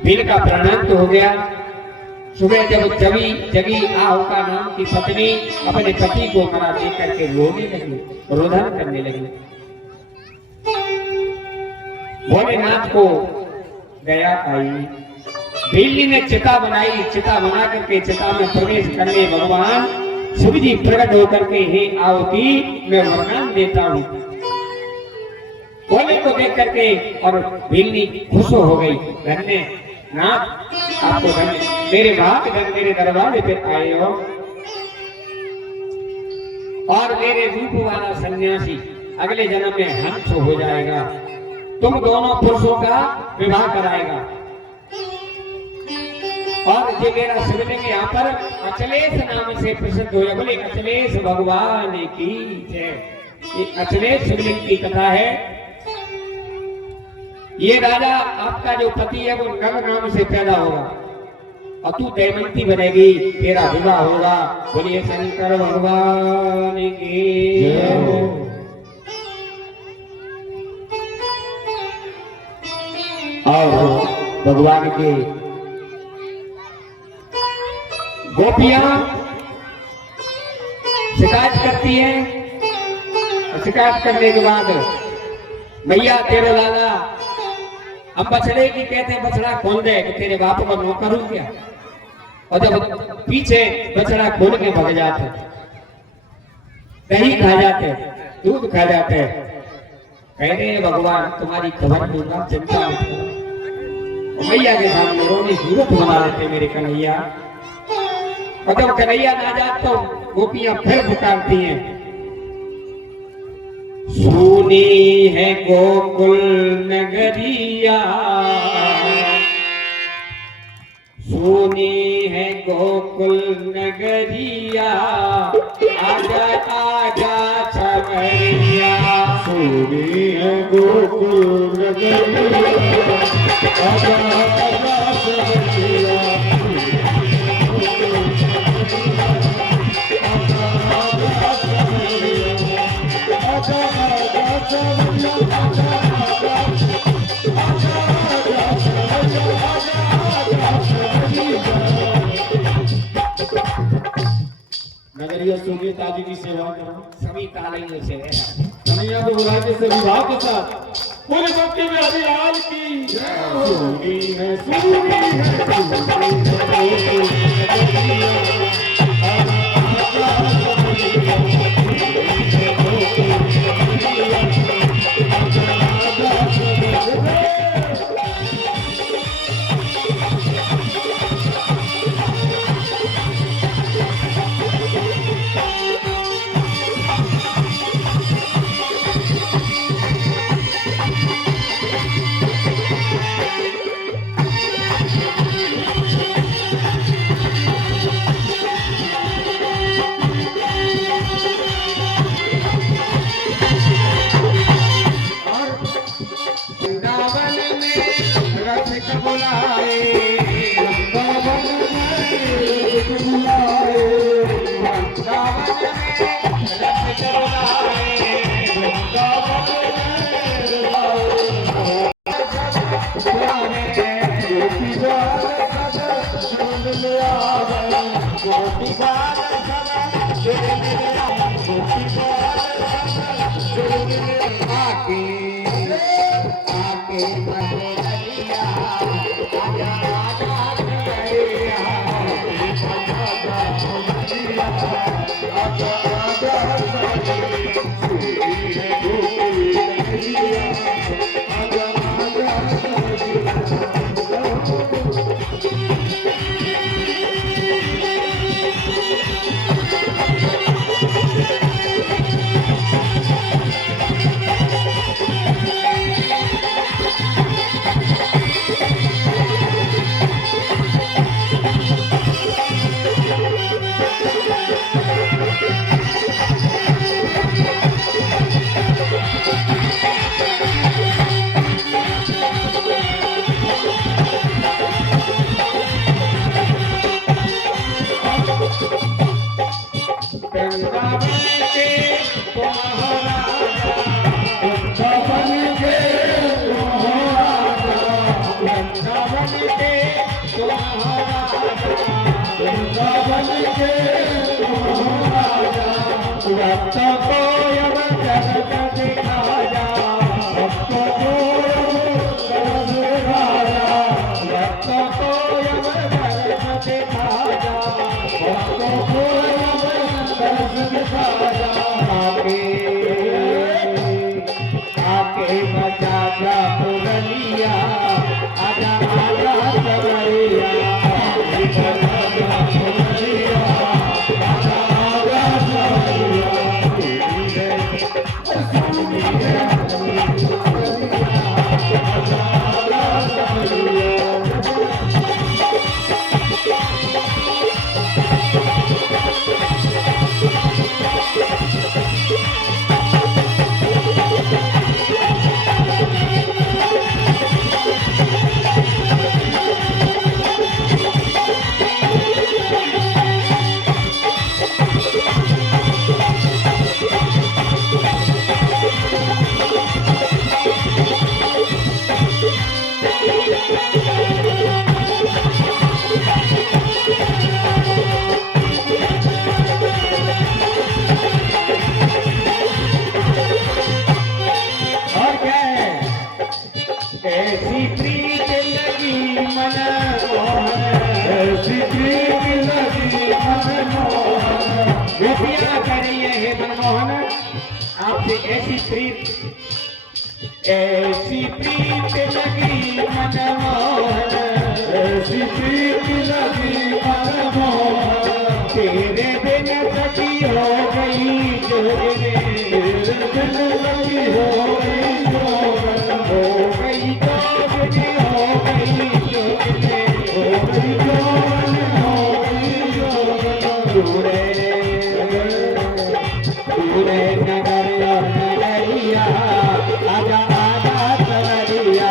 भील का प्राणांत हो गया। सुबह जब जगी आहूका नाम की पत्नी अपने पति को मरा देख करके रोने लगी, रोदन करने लगी। भोलेनाथ को गया आई, बिल्ली ने चिता बनाई, चिता बना करके चिता में प्रवेश करने भगवान शिव जी प्रकट होकर के, हे आवती मैं वरदान देता हूँ। भोले को देख करके और बिल्ली खुश हो गई, धन्य नाथ आपको धन्य, मेरे भाग मेरे दरबार पे आए हो और मेरे रूप वाला सन्यासी अगले जन्म में हंस हो जाएगा, तुम दोनों पुरुषों का विवाह कराएगा। और ये मेरा शिवलिंग यहाँ पर अचलेश नाम से प्रसिद्ध हो गया। बोले अचलेश भगवान की जय। ये अचलेश शिवलिंग की कथा है। ये राजा आपका जो पति है वो नग नाम से पैदा होगा और तू दैमंती बनेगी, तेरा विवाह होगा। बोलिए शंकर भगवान की जय। और भगवान के गोपियां शिकायत करती हैं। शिकायत करने के बाद भैया तेरे लाला अब बछड़े की कहते हैं बछड़ा खोल दे कि तेरे बाप को नौकर हूं क्या। और जब पीछे बछड़ा खोल के भग जाते, दही खा जाते, दूध खा जाते, कह रहे भगवान तुम्हारी खबर दूंगा, चिंता मत करो। भैया के सामने रोने की रूप बना लेते मेरे कन्हैया। और जब कन्हैया ना जात तो गोपियां फिर पुकारती हैं, सुनी है गोकुल नगरिया, सुनी है गोकुल नगरिया, आजा आजा छमैया। सुनी है गोकुल नगरिया, आजा आजा छमैया। नगरिया सुनिए ताजी की सेवा करो, सभी तालियों से कन्हैया को बुला के सभी भाव के साथ पूरे भक्ति में हरियाल की सुनी है, सुनी आके बजा जा पुरनिया आजा आजा सवरिया ऐसी प्रीत लगी मन मोहन, ऐसी प्रीत लगी मन मोहन। गोपियां कह रही है मनमोहन आपसे ऐसी प्रीत लगी मन मोहन, ऐसी प्रीत लगी मन मोहन। तेरे बिन सखी हो गई जोगने, तेरे बिन सखी हो गई जोगन, हो गई जोगने, हो गई जोगने, हो गई जोगन, हो गई जोगन। दूरे दूरे नगर और नगरिया आजा आजा सवरिया,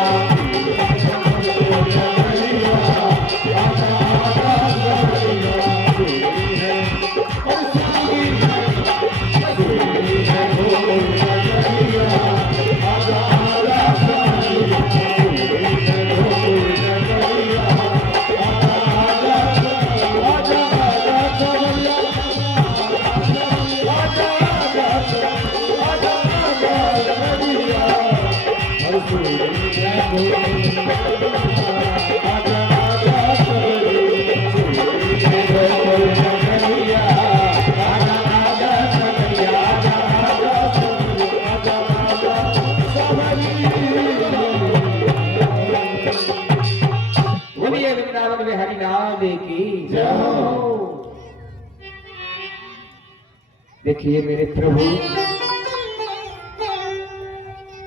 बोलिए वृंदावन में हरि नाम की जय हो। देखिए मेरे प्रभु,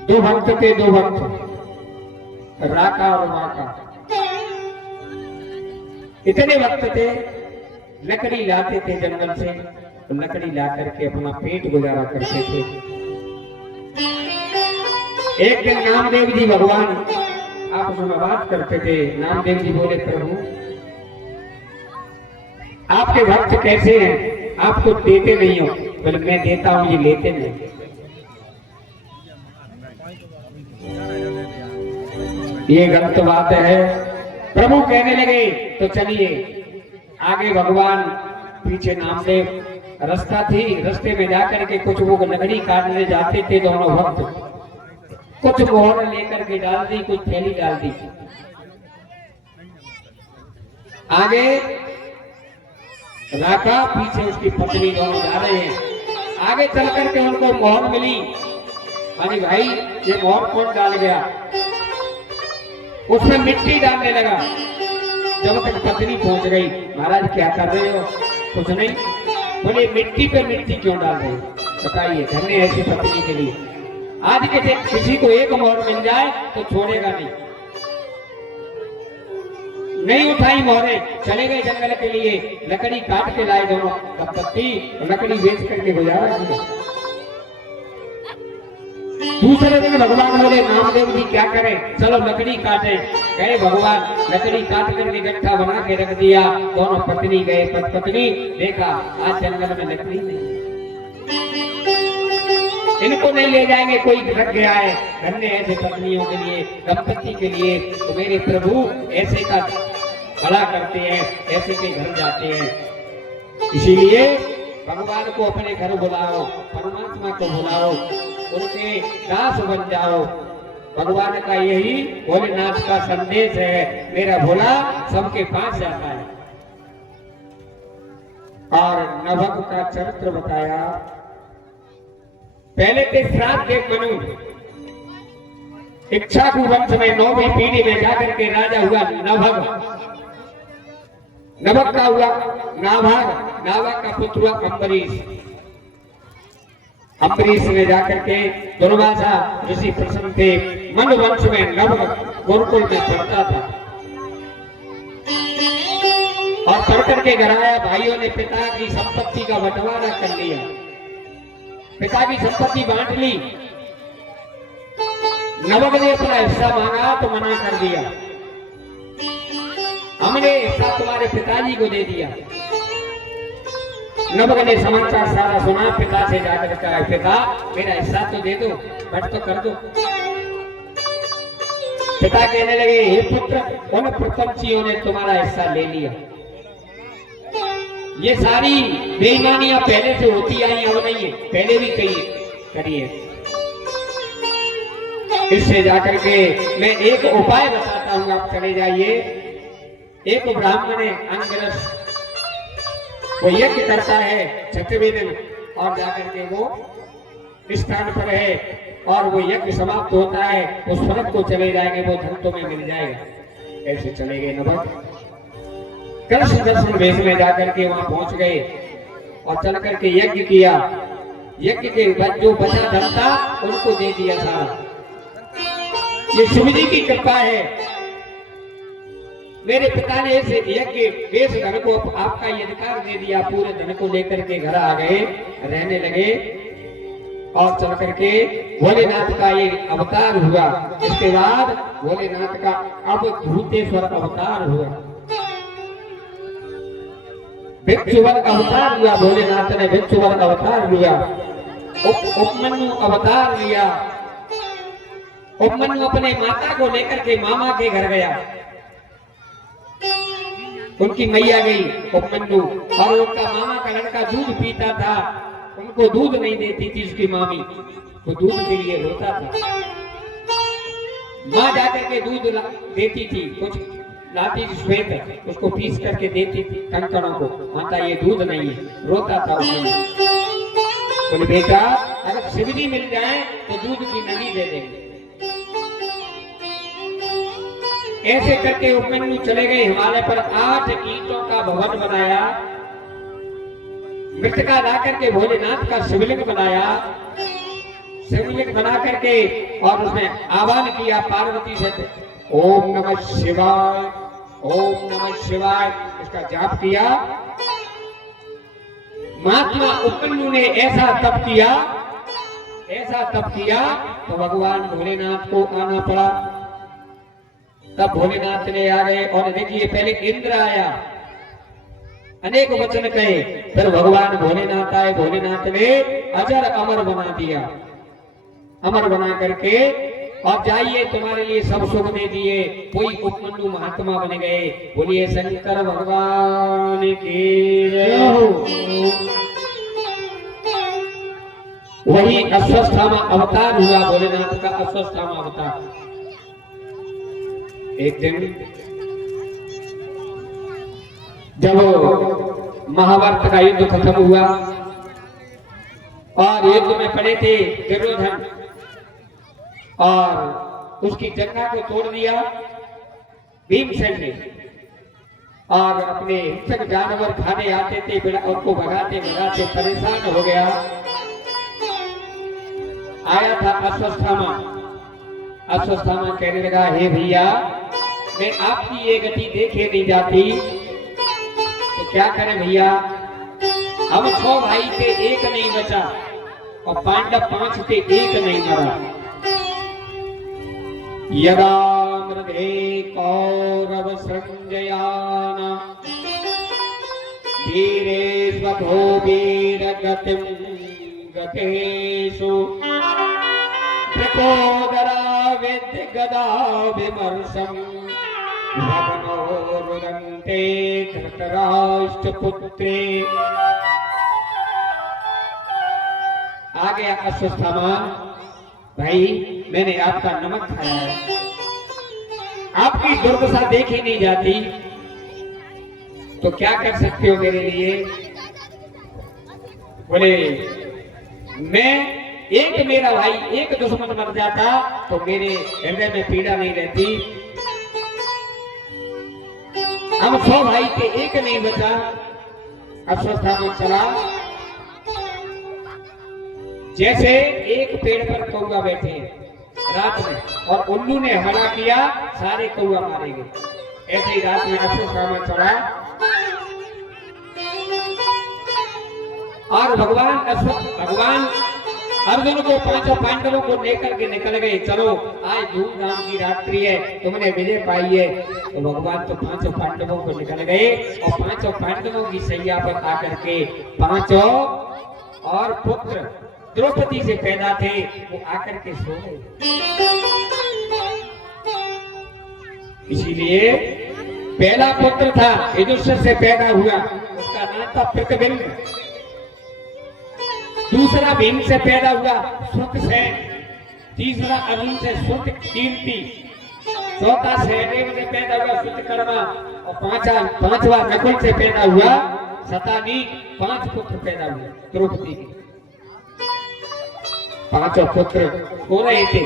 दो भक्त थे, दो भक्त राका और माका। इतने वक्त थे लकड़ी लाते थे जंगल से, तो लकड़ी ला करके अपना पेट गुजारा करते थे। एक दिन नामदेव जी भगवान आपस में बात करते थे। नामदेव जी बोले, प्रभु आपके भक्त कैसे हैं, आप तो देते नहीं हो। बोले मैं देता हूं, ये लेते नहीं। ये गलत बात है। प्रभु कहने लगे तो चलिए आगे भगवान, पीछे नामदेव। रास्ता थी, रास्ते में जाकर के कुछ वो लकड़ी काटने जाते थे दोनों भक्त। कुछ मोहर लेकर के डाल दी, कुछ थैली डाल दी। आगे राका, पीछे उसकी पत्नी, दोनों जा रहे हैं। आगे चल करके उनको मोहर मिली। अरे भाई ये मोहर कौन डाल गया? उसमें मिट्टी डालने लगा। जब तक पत्नी पहुंच गई, महाराज क्या कर रहे हो? कुछ नहीं। बोले मिट्टी पे मिट्टी क्यों डाल रहे हो? बताइए, धन्य ऐसी पत्नी के लिए। आज के दिन किसी को एक मोहर मिल जाए तो छोड़ेगा नहीं। नहीं उठाई मोहरें, चले गए जंगल के लिए। लकड़ी काट के लाए दोनों दंपत्ति, लकड़ी बेच करके गुजारा किया। दूसरे दिन भगवान बोले, नामदेव जी क्या करें? चलो लकड़ी काटे। गए भगवान, लकड़ी काट करके गट्ठा बना के रख दिया। दोनों पत्नी गए, पत्नी देखा आज जंगल में लकड़ी नहीं, इनको नहीं ले जाएंगे, कोई रख गया है। धन्य ऐसे पत्नियों के लिए, दंपत्ति के लिए। तो मेरे प्रभु ऐसे का भला करते हैं, ऐसे के घर जाते हैं। इसीलिए भगवान को अपने घर बुलाओ, परमात्मा को बुलाओ, उनके दास बन जाओ। भगवान का यही भोलेनाथ का संदेश है, मेरा भोला सबके पास जाता है। और नभग का चरित्र बताया। पहले थे श्राद्ध देव मनु, इक्ष्वाकु वंश में 9वीं पीढ़ी में जाकर के राजा हुआ नभग। नभग का हुआ नाभाग, नाभाग का पुत्र हुआ अम्बरीश। अम्बरीश में जाकर के दुर्वासा ऋषि प्रसन्न थे। मनु वंश में नभग गुरुकुल में पढ़ता था और पढ़ करके घर आया। भाइयों ने पिता की संपत्ति का बंटवारा कर लिया, पिता की संपत्ति बांट ली। नभग ने अपना हिस्सा मांगा तो मना कर दिया, हमने हिस्सा तुम्हारे पिताजी को दे दिया। नभग ने समाचार सारा सुना, पिता से जाकर कहा, पिता मेरा हिस्सा तो दे दो, बट तो कर दो। पिता कहने लगे, हे पुत्र, उन प्रपंचियों ने तुम्हारा हिस्सा ले लिया। ये सारी बेईमानियां पहले से होती आई, अब नहीं है, पहले भी करी है। इससे जाकर के मैं एक उपाय बताता हूं, आप चले जाइए। एक ब्राह्मण है अंगरस, वो यज्ञ करता है 6वें दिन, और जाकर के वो स्थान पर है और वो यज्ञ समाप्त होता है, उस स्वर्ग को चले जाएंगे, वो धन तुम्हें मिल जाएगा। ऐसे चले गए नभग। कृष्ण दर्शन वेश में जाकर के वहां पहुंच गए और चल करके यज्ञ किया। यज्ञ के बाद जो बचा धन था उनको दे दिया सारा। ये शिव जी की कृपा है। मेरे पिता ने ऐसे यज्ञ वेश धन को आपका ये अधिकार दे दिया। पूरे धन को लेकर के घर आ गए, रहने लगे और चल करके भोलेनाथ का ये अवतार हुआ। इसके बाद भोलेनाथ का अब धूतेश्वर अवतार हुआ, भिक्षुवर अवतार हुआ। भोलेनाथ ने भिक्षुवर अवतार लिया, उपमन्यु अवतार लिया। उपमन्यु अपने माता को लेकर के मामा के घर गया, उनकी मैया गई उपमन्यु, और उनका मामा का लड़का दूध पीता था, उनको दूध नहीं देती थी उसकी मामी, वो दूध के लिए रोता था। माँ जाकर के दूध देती थी, कुछ लाती थी श्वेत, उसको पीस करके देती थी कंकड़ों को। माता ये दूध नहीं है, रोता था उसमें। बोले बेटा अगर शिवजी मिल जाए तो दूध की नदी दे देंगे। ऐसे करके उपमन्यु चले गए हिमालय पर। 8 ईंटों का भवन बनाया, मृतिका ला करके भोलेनाथ का शिवलिंग बनाया। शिवलिंग बना करके और उसमें आह्वान किया पार्वती से, ओम नमः शिवाय, ओम नमः शिवाय, इसका जाप किया। महात्मा उपमन्यु ने ऐसा तप किया तो भगवान भोलेनाथ को आना पड़ा। तब भोलेनाथ ने आ गए और देखिए पहले इंद्र आया, अनेक वचन कहे, फिर भगवान भोलेनाथ आए। भोलेनाथ ने अजर अमर बना दिया, अमर बना करके और जाइए तुम्हारे लिए सब सुख दे दिए। कोई उपमन्यु महात्मा बन गए। बोलिए शंकर भगवान की जय हो। वही अश्वस्थामा अवतार हुआ भोलेनाथ का, अश्वस्थामा अवतार। एक दिन जब महाभारत का युद्ध खत्म हुआ और युद्ध में पड़े थे दुर्योधन, और उसकी जंगा को तोड़ दिया भीमसेन ने, और अपने हिंसक जानवर खाने आते थे, उनको भगाते भगाते परेशान हो गया। आया था अश्वस्थामा। अश्वस्थामा कहने लगा, हे भैया मैं आपकी ये गति देखे नहीं जाती, तो क्या करें भैया। हम 100 भाई थे, एक नहीं बचा, और पांडव 5 थे, एक नहीं मरा। यदा मृधे कौरव संजयान वीरेष्वभो वीरगतिं गतेषु प्रपोदरा विद्य गदा विमर्शम् भवनो रुदन्त ते धृतराष्ट्र पुत्रे। आ गया अश्वत्थामा, भाई मैंने आपका नमक खाया है, आपकी दुर्दशा देखी नहीं जाती, तो क्या कर सकते हो मेरे लिए? बोले मैं एक मेरा भाई एक दुश्मन मर जाता तो मेरे हृदय में पीड़ा नहीं रहती। हम 100 भाई थे, एक नहीं बचा। अश्वत्थामा चला, जैसे एक पेड़ पर कौवा बैठे हैं रात में और उल्लू ने हमला किया, सारे कौवा मारे गए। ऐसे ही रात में अश्वत्थामा चला और भगवान अर्जुन को 5 पांडवों को लेकर के निकल गए। चलो आज धूमधाम की रात्रि है, तुमने विजय पाई है। तो भगवान तो 5 पांडवों को निकल गए और 5 पांडवों की सैया पर आकर के 5 और पुत्र द्रौपदी से पैदा थे, वो आकर के सो गए। इसीलिए पहला पुत्र था यजुष्य से पैदा हुआ, उसका नाम था प्रतिबिंब। दूसरा भीम से पैदा हुआ श्रुतसेन, तीसरा अर्जुन से श्रुत कीर्ति, चौथा सहदेव से पैदा हुआ श्रुतकर्मा और पांचवा नकुल से पैदा हुआ शतानीक। 5 पुत्र पैदा हुए द्रौपदी के। 5 पुत्र हो रहे थे।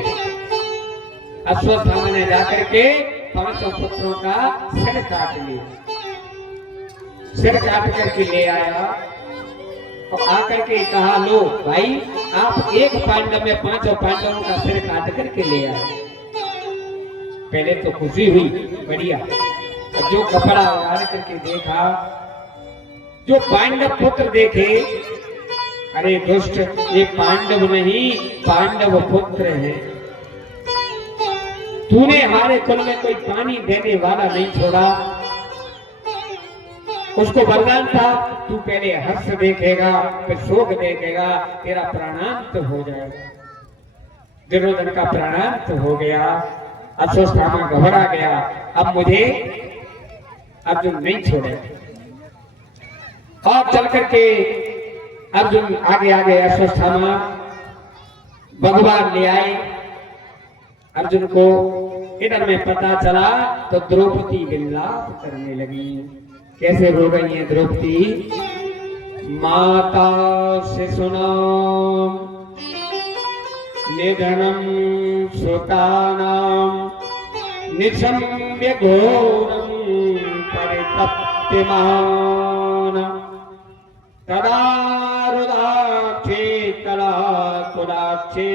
अश्वत्थामा ने जाकर के 5 पुत्रों का सिर काट लिया, सिर काट करके ले आया और आकर के कहा, लो भाई आप एक पांडव में 5 पांडवों का सिर काट करके ले आए। पहले तो खुशी हुई, बढ़िया। जो कपड़ा उतार करके देखा, जो पांडव पुत्र देखे, अरे दुष्ट, ये पांडव नहीं पांडव पुत्र है। तूने हमारे कुल में कोई पानी देने वाला नहीं छोड़ा। उसको वरदान था, तू पहले हर्ष देखेगा फिर शोक देखेगा, तेरा प्राणांत हो जाएगा। दुर्योधन का प्राणांत हो गया। अश्वत्थामा घबरा गया, अब मुझे अर्जुन नहीं छोड़े। और चल करके अर्जुन आगे आगे अश्वत्थामा भगवान ले आए अर्जुन को। इधर में पता चला तो द्रौपदी विलाप करने लगी। कैसे रो रही है द्रौपदी? माता शिशूनां निधनं श्रुतानां निशम्य घोरं परितप्यमाना तदा रुदाक्षे कलाकुलाक्षे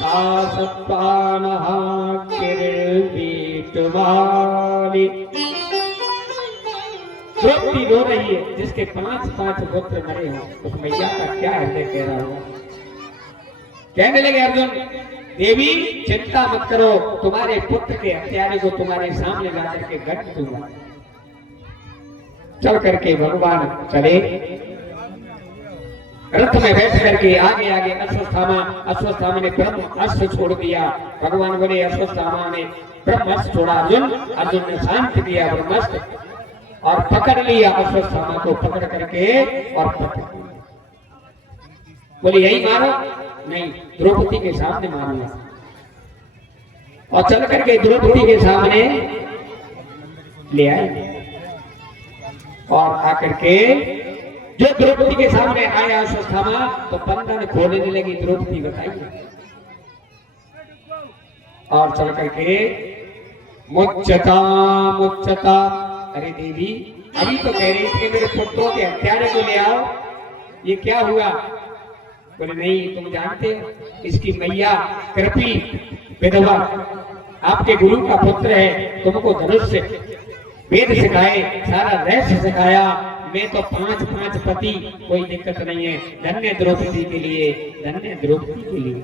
तासत्पानः किरीटमाली। द्रौपदी रो रही है, जिसके 5 पुत्र मरे हो, उस मैया का क्या हृदय कह रहा होगा? कहने लगे अर्जुन, देवी चिंता मत करो, तुम्हारे पुत्र के हत्यारे को तुम्हारे सामने ला करके गट दूंगा। चल करके भगवान चले, रथ में बैठ करके आगे आगे अश्वत्थामा ने ब्रह्म अस्त्र छोड़ दिया। भगवान बोले अश्वत्थामा ने ब्रह्म अस्त्र छोड़ा, अर्जुन ने शांत दिया ब्रह्मास्त्र और पकड़ लिया अश्वत्थामा को, पकड़ करके और पकड़ बोले यही मारो, नहीं द्रौपदी के सामने मारूंगा। और चल करके द्रौपदी के सामने ले आए और आकर के जो द्रौपदी के सामने आया अश्वत्थामा तो बंधन खोलने लगी द्रौपदी, बताइए। और चल करके मुच्चता मुच्चता, अरे देवी अभी तो कह रही थी मेरे पुत्रों के हत्यारे को ले आओ, ये क्या हुआ? बोले नहीं, तुम जानते हो इसकी मैया कृपी विधवा आपके गुरु का पुत्र है, तुमको धनुष से वेद सिखाए, सारा रहस्य सिखाया। मैं तो 5 पति, कोई दिक्कत नहीं है। धन्य द्रौपदी के लिए, धन्य द्रौपदी के लिए।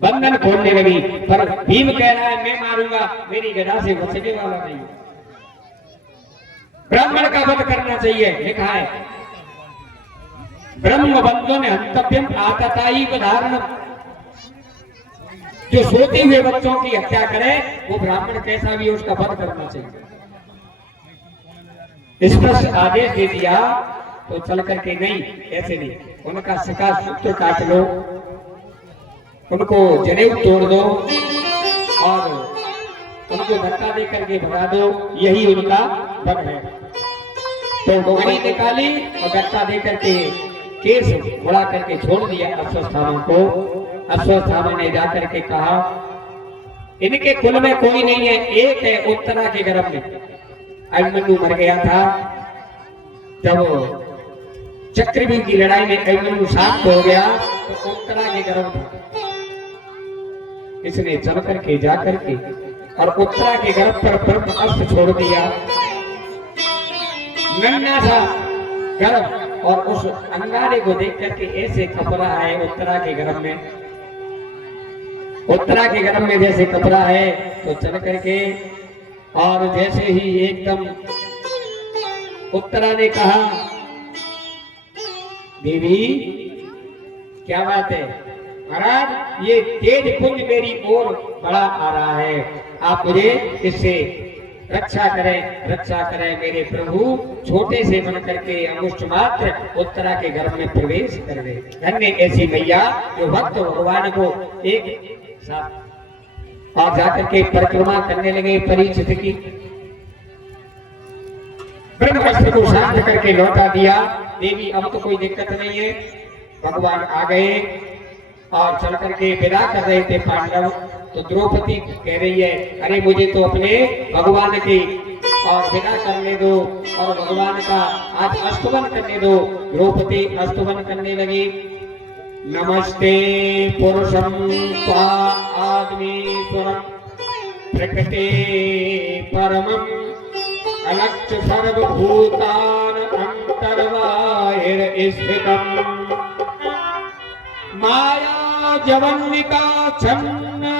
बंधन खोलने लगी, पर भीम कह रहा है मैं मारूंगा, मेरी गदा से बचने वाला नहीं। ब्राह्मण का वध करना चाहिए, लिखा है ब्रह्म बंधो ने हंतव्यम आतताई धारणम। जो सोते हुए बच्चों की हत्या करे वो ब्राह्मण कैसा भी उसका वध करना चाहिए। स्पष्ट आदेश दे दिया तो चल करके नहीं, ऐसे नहीं, उनका शिका सूत्र काट लो, उनको जनेऊ तोड़ दो और उनको धक्का दे करके भगा दो, यही उनका बल है। तो गोगड़ी निकाली और धक्का दे करके केस उड़ा करके छोड़ दिया अश्वस्थामा को। अश्वस्थामा ने जाकर के कहा इनके कुल में कोई नहीं है, एक है उत्तरा के गर्भ में। अभिमन्यु मर गया था, जब चक्रव्यूह की लड़ाई में अभिमन्यु शांत हो गया तो उत्तरा के गर्भ था। इसने चल करके जा करके और उत्तरा के गर्भ पर ब्रह्म अस्त्र छोड़ दिया। नन्हा था गर्भ और उस अंगारे को देख करके ऐसे कपड़ा है उत्तरा के गर्भ में, उत्तरा के गर्भ में जैसे कपड़ा है तो चल करके और जैसे ही एकदम उत्तरा ने कहा देवी क्या बात है महाराज, ये तेज पुंज मेरी ओर बड़ा आ रहा है, आप मुझे इससे रक्षा करें मेरे प्रभु। छोटे से बन करके अंगुष्ठ मात्र उत्तरा के गर्भ में प्रवेश कर गए। धन्य ऐसी मैया जो भक्त भगवान को एक साथ और जाकर के परिक्रमा करने लगे परीक्षित की। ब्रह्मास्त्र को शांत करके लौटा दिया। देवी अब तो कोई दिक्कत नहीं है, भगवान आ गए और चल करके विदा कर रहे थे पांडव। तो द्रौपदी कह रही है अरे मुझे तो अपने भगवान की और विदा करने दो और भगवान का आज अस्तुवन करने दो। द्रौपदी अस्तुवन करने लगी। नमस्ते पुरुषम त्वा आत्मेश्वरम प्रकटे परमम अलक्ष्य सर्वभूतान अंतर्बाहिर स्थितम माया जवन्निका छन्नमतोद्वयम्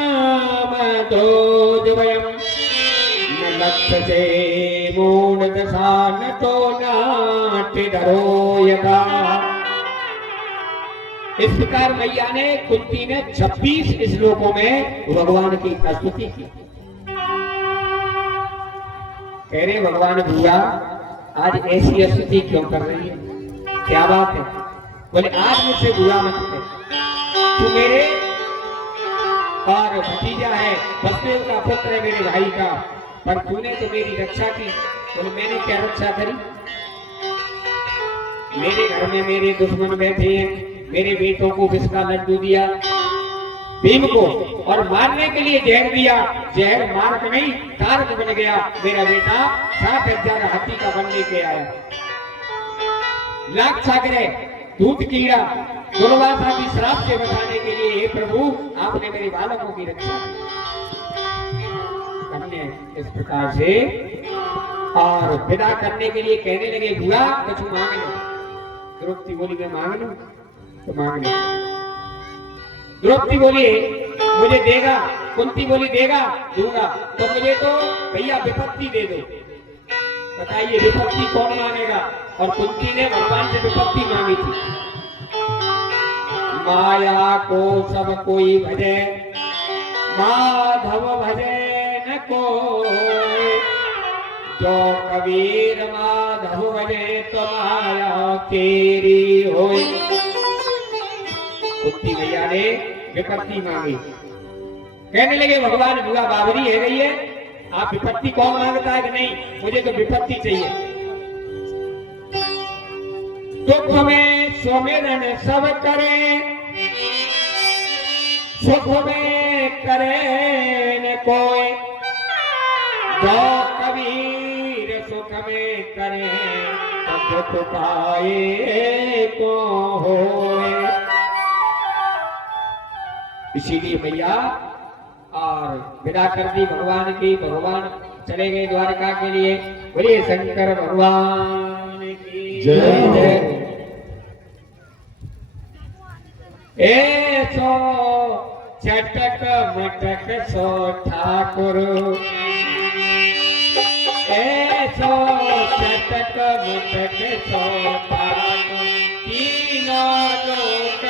न लक्ष्यसे मूढदशा न तो नाट्यधरो यथा। इस प्रकार मैया ने कुंती ने 26 श्लोकों में भगवान की स्तुति की। कह रहे भगवान भैया आज ऐसी स्तुति क्यों कर रही है, क्या बात है? बोले आज मुझसे बुरा मत कर, तू मेरे और भतीजा है, वसुदेव का पुत्र है मेरे भाई का, पर तूने तो मेरी रक्षा की। बोले मैंने क्या रक्षा करी? मेरे घर में मेरे दुश्मन बैठे हैं, मेरे बेटों को विष का लड्डू दिया भीम को और मारने के लिए जहर दिया, जहर मार्ग नहीं तारक बन गया। मेरा बेटा 60,000 हाथी का बन लेके आया। लाख सागरे दूध कीड़ा दुर्वासा की श्राप से बचाने के लिए हे प्रभु आपने मेरे बालकों की रक्षा की। हमने इस प्रकार से और विदा करने के लिए कहने लगे बुआ कुछ मांग लो। द्रौपदी बोली मैं मांग लूं तो मांग लो। द्रौपदी बोली मुझे देगा, कुंती बोली देगा दूंगा, तो मुझे तो भैया विपत्ति दे दो। बताइए विपत्ति कौन मांगेगा? और कुंती ने भगवान से विपत्ति मांगी थी। माया को सब कोई भजे, माधव भजे न कोई, जो कबीर माधव भजे तो माया तेरी होई। कुंती भैया ने विपत्ति मांगी। कहने लगे भगवान बुआ बाबरी है गई है, आप विपत्ति कौन मांगता है कि नहीं, मुझे तो विपत्ति चाहिए। दुख में सुमिरन सब करे, सुख में करे न कोई, जो कबीर सुख में करे तो दुख पाए को होए। इसीलिए भैया और विदा कर दी भगवान की। भगवान चले गए द्वारका के लिए। बोलिए शंकर भगवान की जय। ऐसो चटक मटक सो ठाकुर, ऐसो चटक मटक सो ठाकुर, तीनों लोक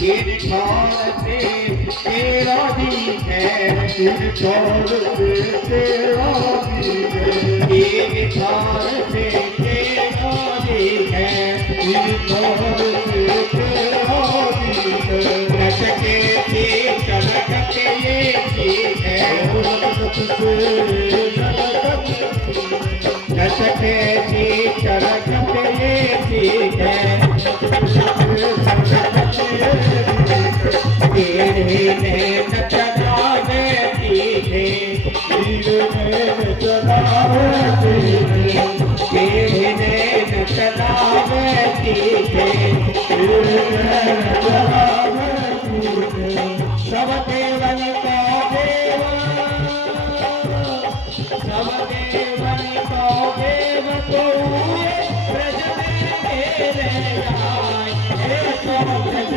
ये छोड़ते तेरा भी है छोड़ते तेरा भी है ये छोड़ते तेरा भी है छोड़ते तेरा भी है रटके थी चलकते ये ठीक है रटके थी चलकते ये ठीक है तेरे नैन चलावे सीधे तेरे नैन चलावे सीधे सब देवन को देव सब देवन को देव को ब्रज में मेरे आए हे तो ब्रज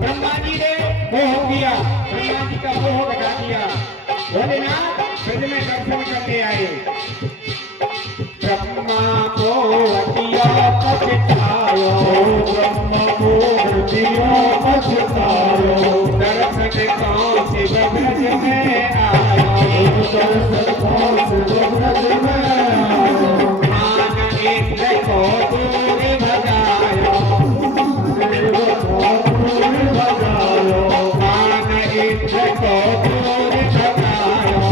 ब्रह्मा जी ने मोह किया, ब्रह्मा जी का मोह घटा दिया, भोलेनाथ ब्रज में दर्शन करने आए। ब्रह्मा मोह किया पछतायो, ब्रह्मा मोह दिया पछतायो दर्शन कौन से ब्रज में आयो, दर्शन कौन से ब्रज में आयो मान इंद्र को दूर भगायो, मान इंद्र को दूर भगायो,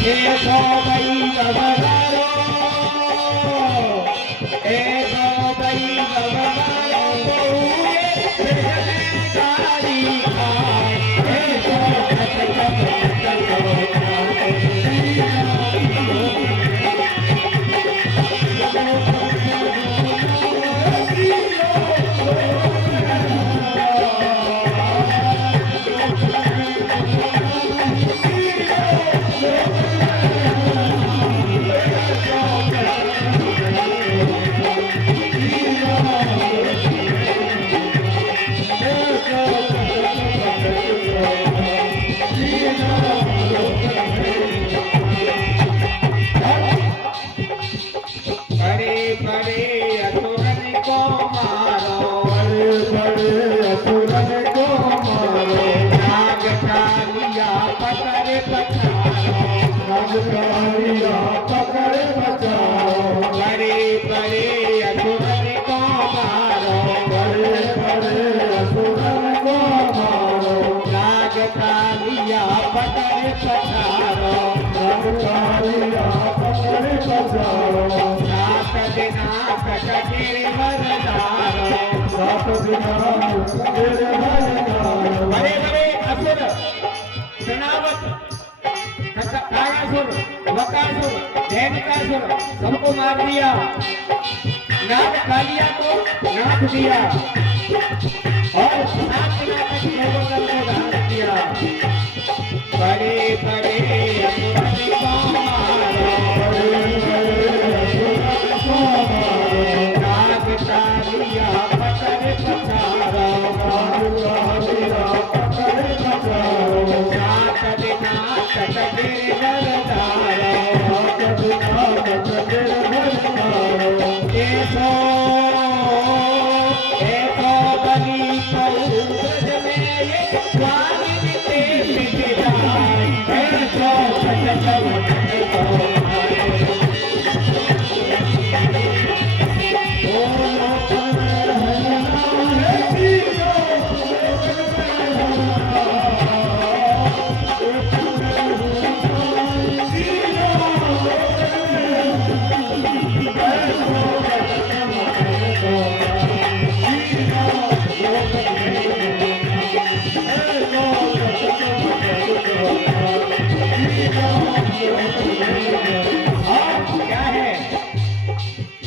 हे तो भाई बबलारो, हे तो भाई बबलारो, बहुए गाड़ी खाए, हे तो पकड़े बचाओ बड़े बड़े असुरन को मारो, बड़े बड़े असुरन को मारो नाग कालिया पकड़े पछारो, नागकालिया पकड़े बचाओ सात दिना कटगिर वरदारो, 7 दिना तेरे भरदारो बड़े बड़े असुर सेनावत कायासुर, बकासुर, दैनिकासुर सबको मार दिया, नाग कालिया को नाथ दिया और 7 दिनों तक देवगन को धारण किया। बड़े बड़े असुर को मारो, बड़े ऐसो बनी पहुँच में ये स्वामी तेरे जाए ऐसो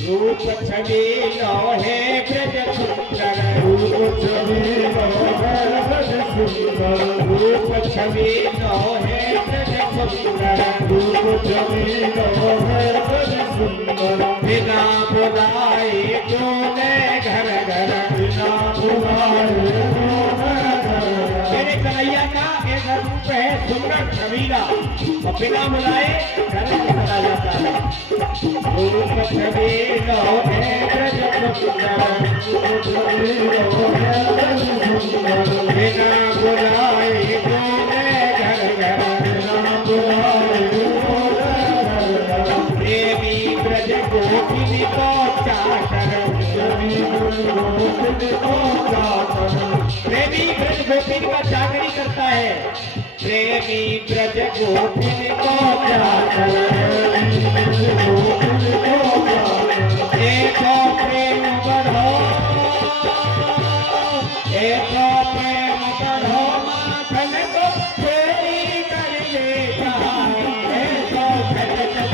रूप छवि लोहे ब्रज सुंदर रूप छवि लोहे ब्रज सुंदर रूप छवि लोहे ब्रज सुंदर रूप छवि लोहे ब्रज सुंदर बिना बुलाए डोले घर घर बिना बुलाए मेरे कन्हैया का ऐसा रूप है सुंदर छबीला और बिना बुलाए घर में चला जाता है रूप छवि लोहे ब्रज सुंदर रूप छवि लोहे ब्रज सुंदर बिना बुलाए डोले घर घर बिना बुलाए डोले घर घर देवी ब्रज गोपिनी को चाकर देवी ब्रज गोपिनी को चाकर प्रेमी ब्रज गोपिनी का चाकरी करता है प्रेमी ब्रज गोपिनी को चाकर देखो प्रेम बढ़ो देखो प्रेम बढ़ो माखन को चोरी कर ले जाए देखो भजन को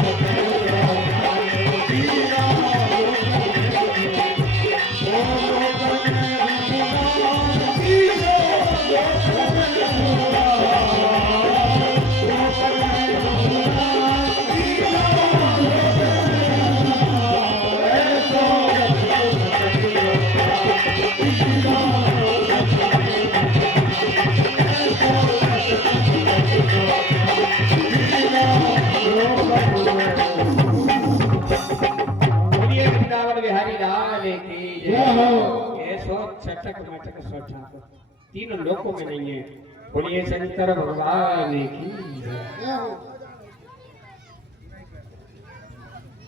तीनों लोकों में नहीं है बोलिए शंकर भगवान की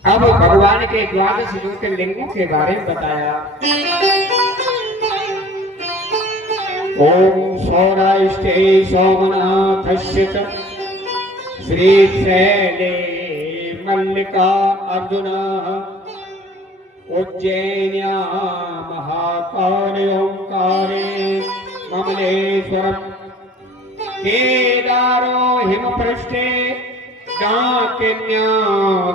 अब भगवान के द्वादश ज्योतिर्लिंगों के बारे में बताया ओम सौराष्ट्रे सोमनाथस्य च श्रीशैले मल्लिका अर्जुना उज्जैन्या महाकाले ओंकारे ममलेश्वरम केदारो हिमपृष्ठे डाकिन्या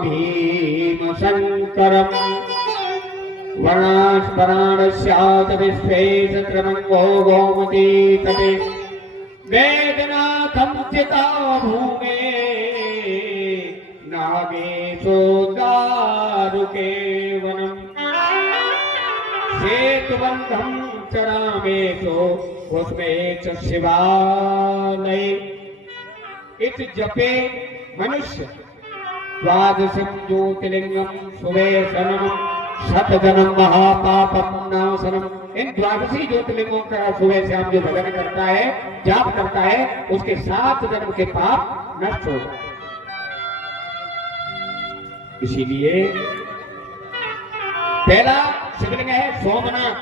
भीमशंकरम वर्णास्पराणस्यात विश्वे चक्रमंगो गोमती तटे वेदनाथं चिता भूमे नागेशो दारुके वनम सेतुबंधं चरामेशो उसमें च शिवालय इस जपे मनुष्य द्वादशं ज्योतिर्लिंगं सुवेशनम शतजन्म महापापम नाशनम इन द्वादशी ज्योतिर्लिंगों का सुबह शाम जो भजन करता है जाप करता है उसके 7 जन्म के पाप नष्ट हो जाते। इसीलिए पहला शिवलिंग है सोमनाथ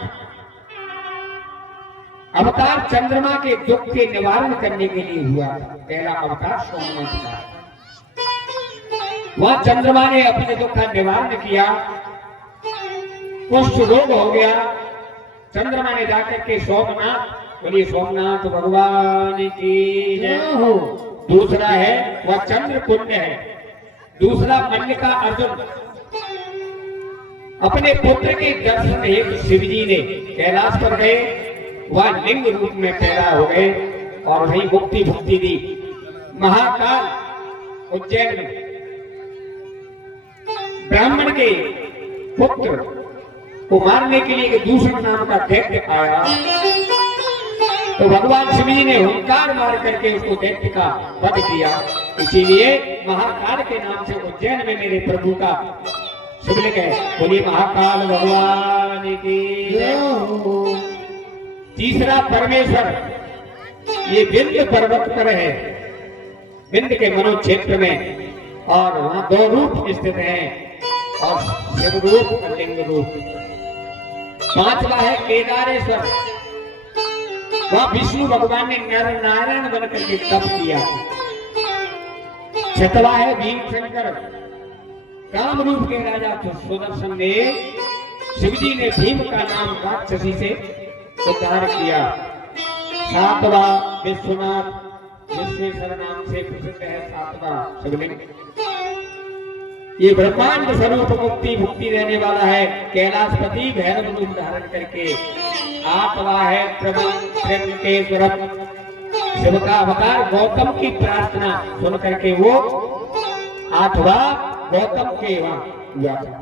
अवतार चंद्रमा के दुख के निवारण करने के लिए हुआ पहला अवतार सोमनाथ का। वह चंद्रमा ने अपने दुख का निवारण किया कुष्ठ रोग हो गया चंद्रमा ने जाकर के सोमनाथ बोलिए सोमनाथ भगवान की जय हो। दूसरा है वह चंद्र पुण्य है। दूसरा मल्लिका अर्जुन अपने पुत्र के दर्शन हेतु शिवजी ने कैलाश पर गए वह लिंग रूप में पैदा हो गए और वही मुक्ति भुक्ति दी। महाकाल उज्जैन में ब्राह्मण के पुत्र को मारने के लिए दूसरे नाम का दैत्य आया तो भगवान शिव जी ने हुंकार मार करके उसको दैत्य का वध किया। इसीलिए महाकाल के नाम से उज्जैन में मेरे प्रभु का शिवलिंग है। बोलिए महाकाल भगवान की जय। तीसरा परमेश्वर, ये विंध्य पर्वत पर है, विंध्य के मनो क्षेत्र में, और वहां 2 रूप स्थित हैं, और शिव रूप और लिंग रूप। 5वां है केदारेश्वर, वहां विष्णु भगवान ने नर नारायण बनकर के तप किया। 6वां है भीम शंकर, काम रूप के राजा सुदर्शन ने, शिवजी ने भीम का नाम राक्षसी से उद्धार किया। 7वां विश्वनाथ, विश्वेश्वर नाम से प्रसिद्ध है 7वां शिवलिंग। ये ब्रह्मांड स्वरूप मुक्ति मुक्ति देने वाला है, कैलाशपति भैरव रूप धारण करके। 8वां है त्र्यंबकेश्वर, शिव का अवतार, गौतम की प्रार्थना सुन करके वो 8वां गौतम के वहां हुआ था।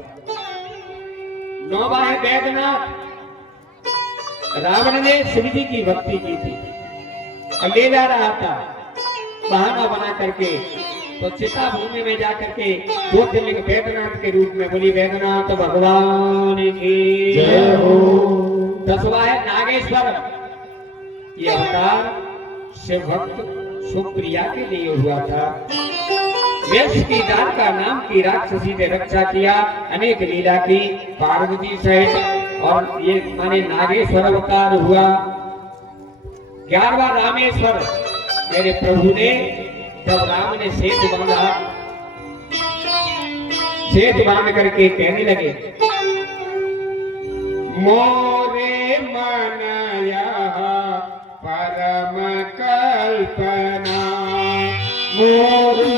9वां है बैद्यनाथ, रावण ने शिव जी की भक्ति की थी और ले जा रहा था बहाना बना करके, तो चिता भूमि में जाकर के ज्योतिर्लिंग बैद्यनाथ के रूप में। बोली बैद्यनाथ भगवान की जय हो। 10वां है नागेश्वर, ये अवतार शिव भक्त सुप्रिया के लिए हुआ था। वैश्य की दानका नाम की राक्षसी ने रक्षा किया, अनेक लीला की पार्वती सहित, और ये माने नागेश्वर अवतार हुआ। 11वां रामेश्वर, मेरे प्रभु ने जब राम ने सेतु बांधा, सेतु बांध करके कहने लगे, मोरे मनया परम कल्पना, मोरे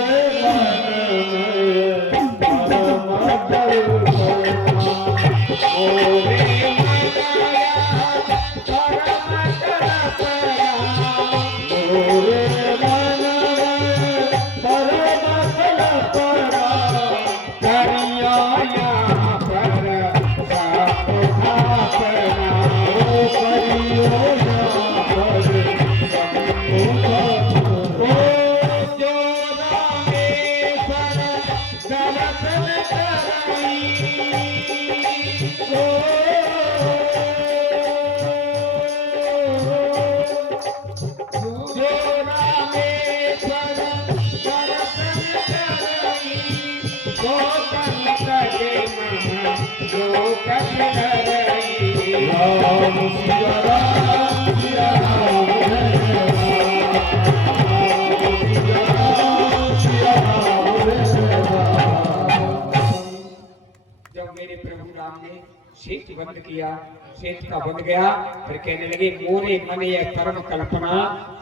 शेष बंद किया, शेष का बंद गया, फिर कहने लगे मोरे मन ये परम कल्पना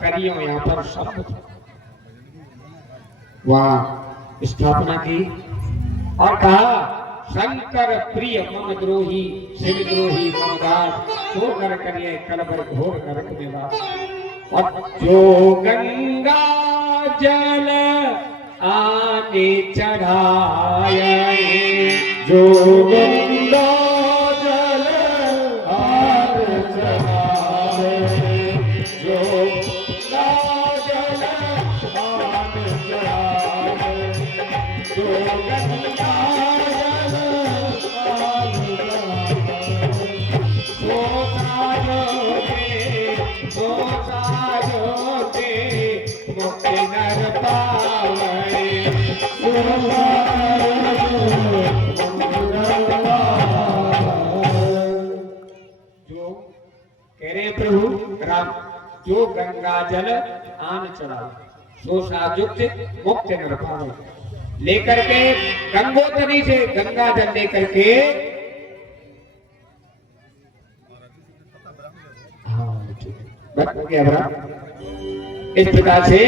करियो यहाँ पर शब्द। वहां स्थापना की और कहा शंकर प्रिय मम द्रोही शिव द्रोही मम दास, सो नर करिए कलबर घोर नरक में वास। और जो गंगा जल आने चढ़ाए, जो गंगा जो गंगा जल आन चढ़ाओ, सो साजुक्त मुक्त नर पाओ। लेकर के गंगोत्री से गंगा जल लेकर के इस प्रकार से,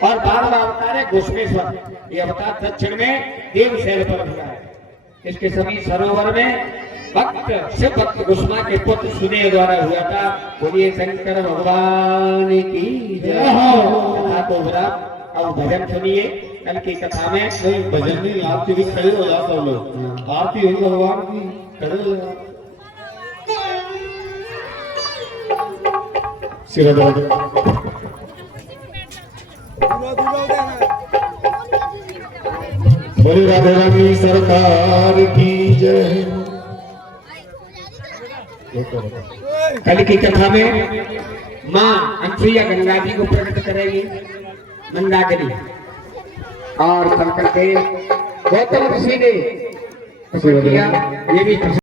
और 12वां अवतार है घुश्मेश्वर, ये अवतार दक्षिण में देवशैल पर हुआ है। इसके सभी सरोवर में भक्त शिव भक्त घुश्मा के पुत्र सुने द्वारा हुआ था। बोलिए शंकर भगवान की जय हो। कथा को बुरा, अब भजन सुनिए। कल की कथा में नहीं भजन नहीं, आरती भी खड़े हो जाता हो लोग, आरती होगी भगवान की, खड़े हो जाओ। सिरदर्द बोले राधे रानी सरकार की जय। कल की कथा में माँ अनसुईया गंगा जी को प्रकट करेगी मंदाकिनी, और तब करके गौतम ऋषि ने प्रकट किया। ये भी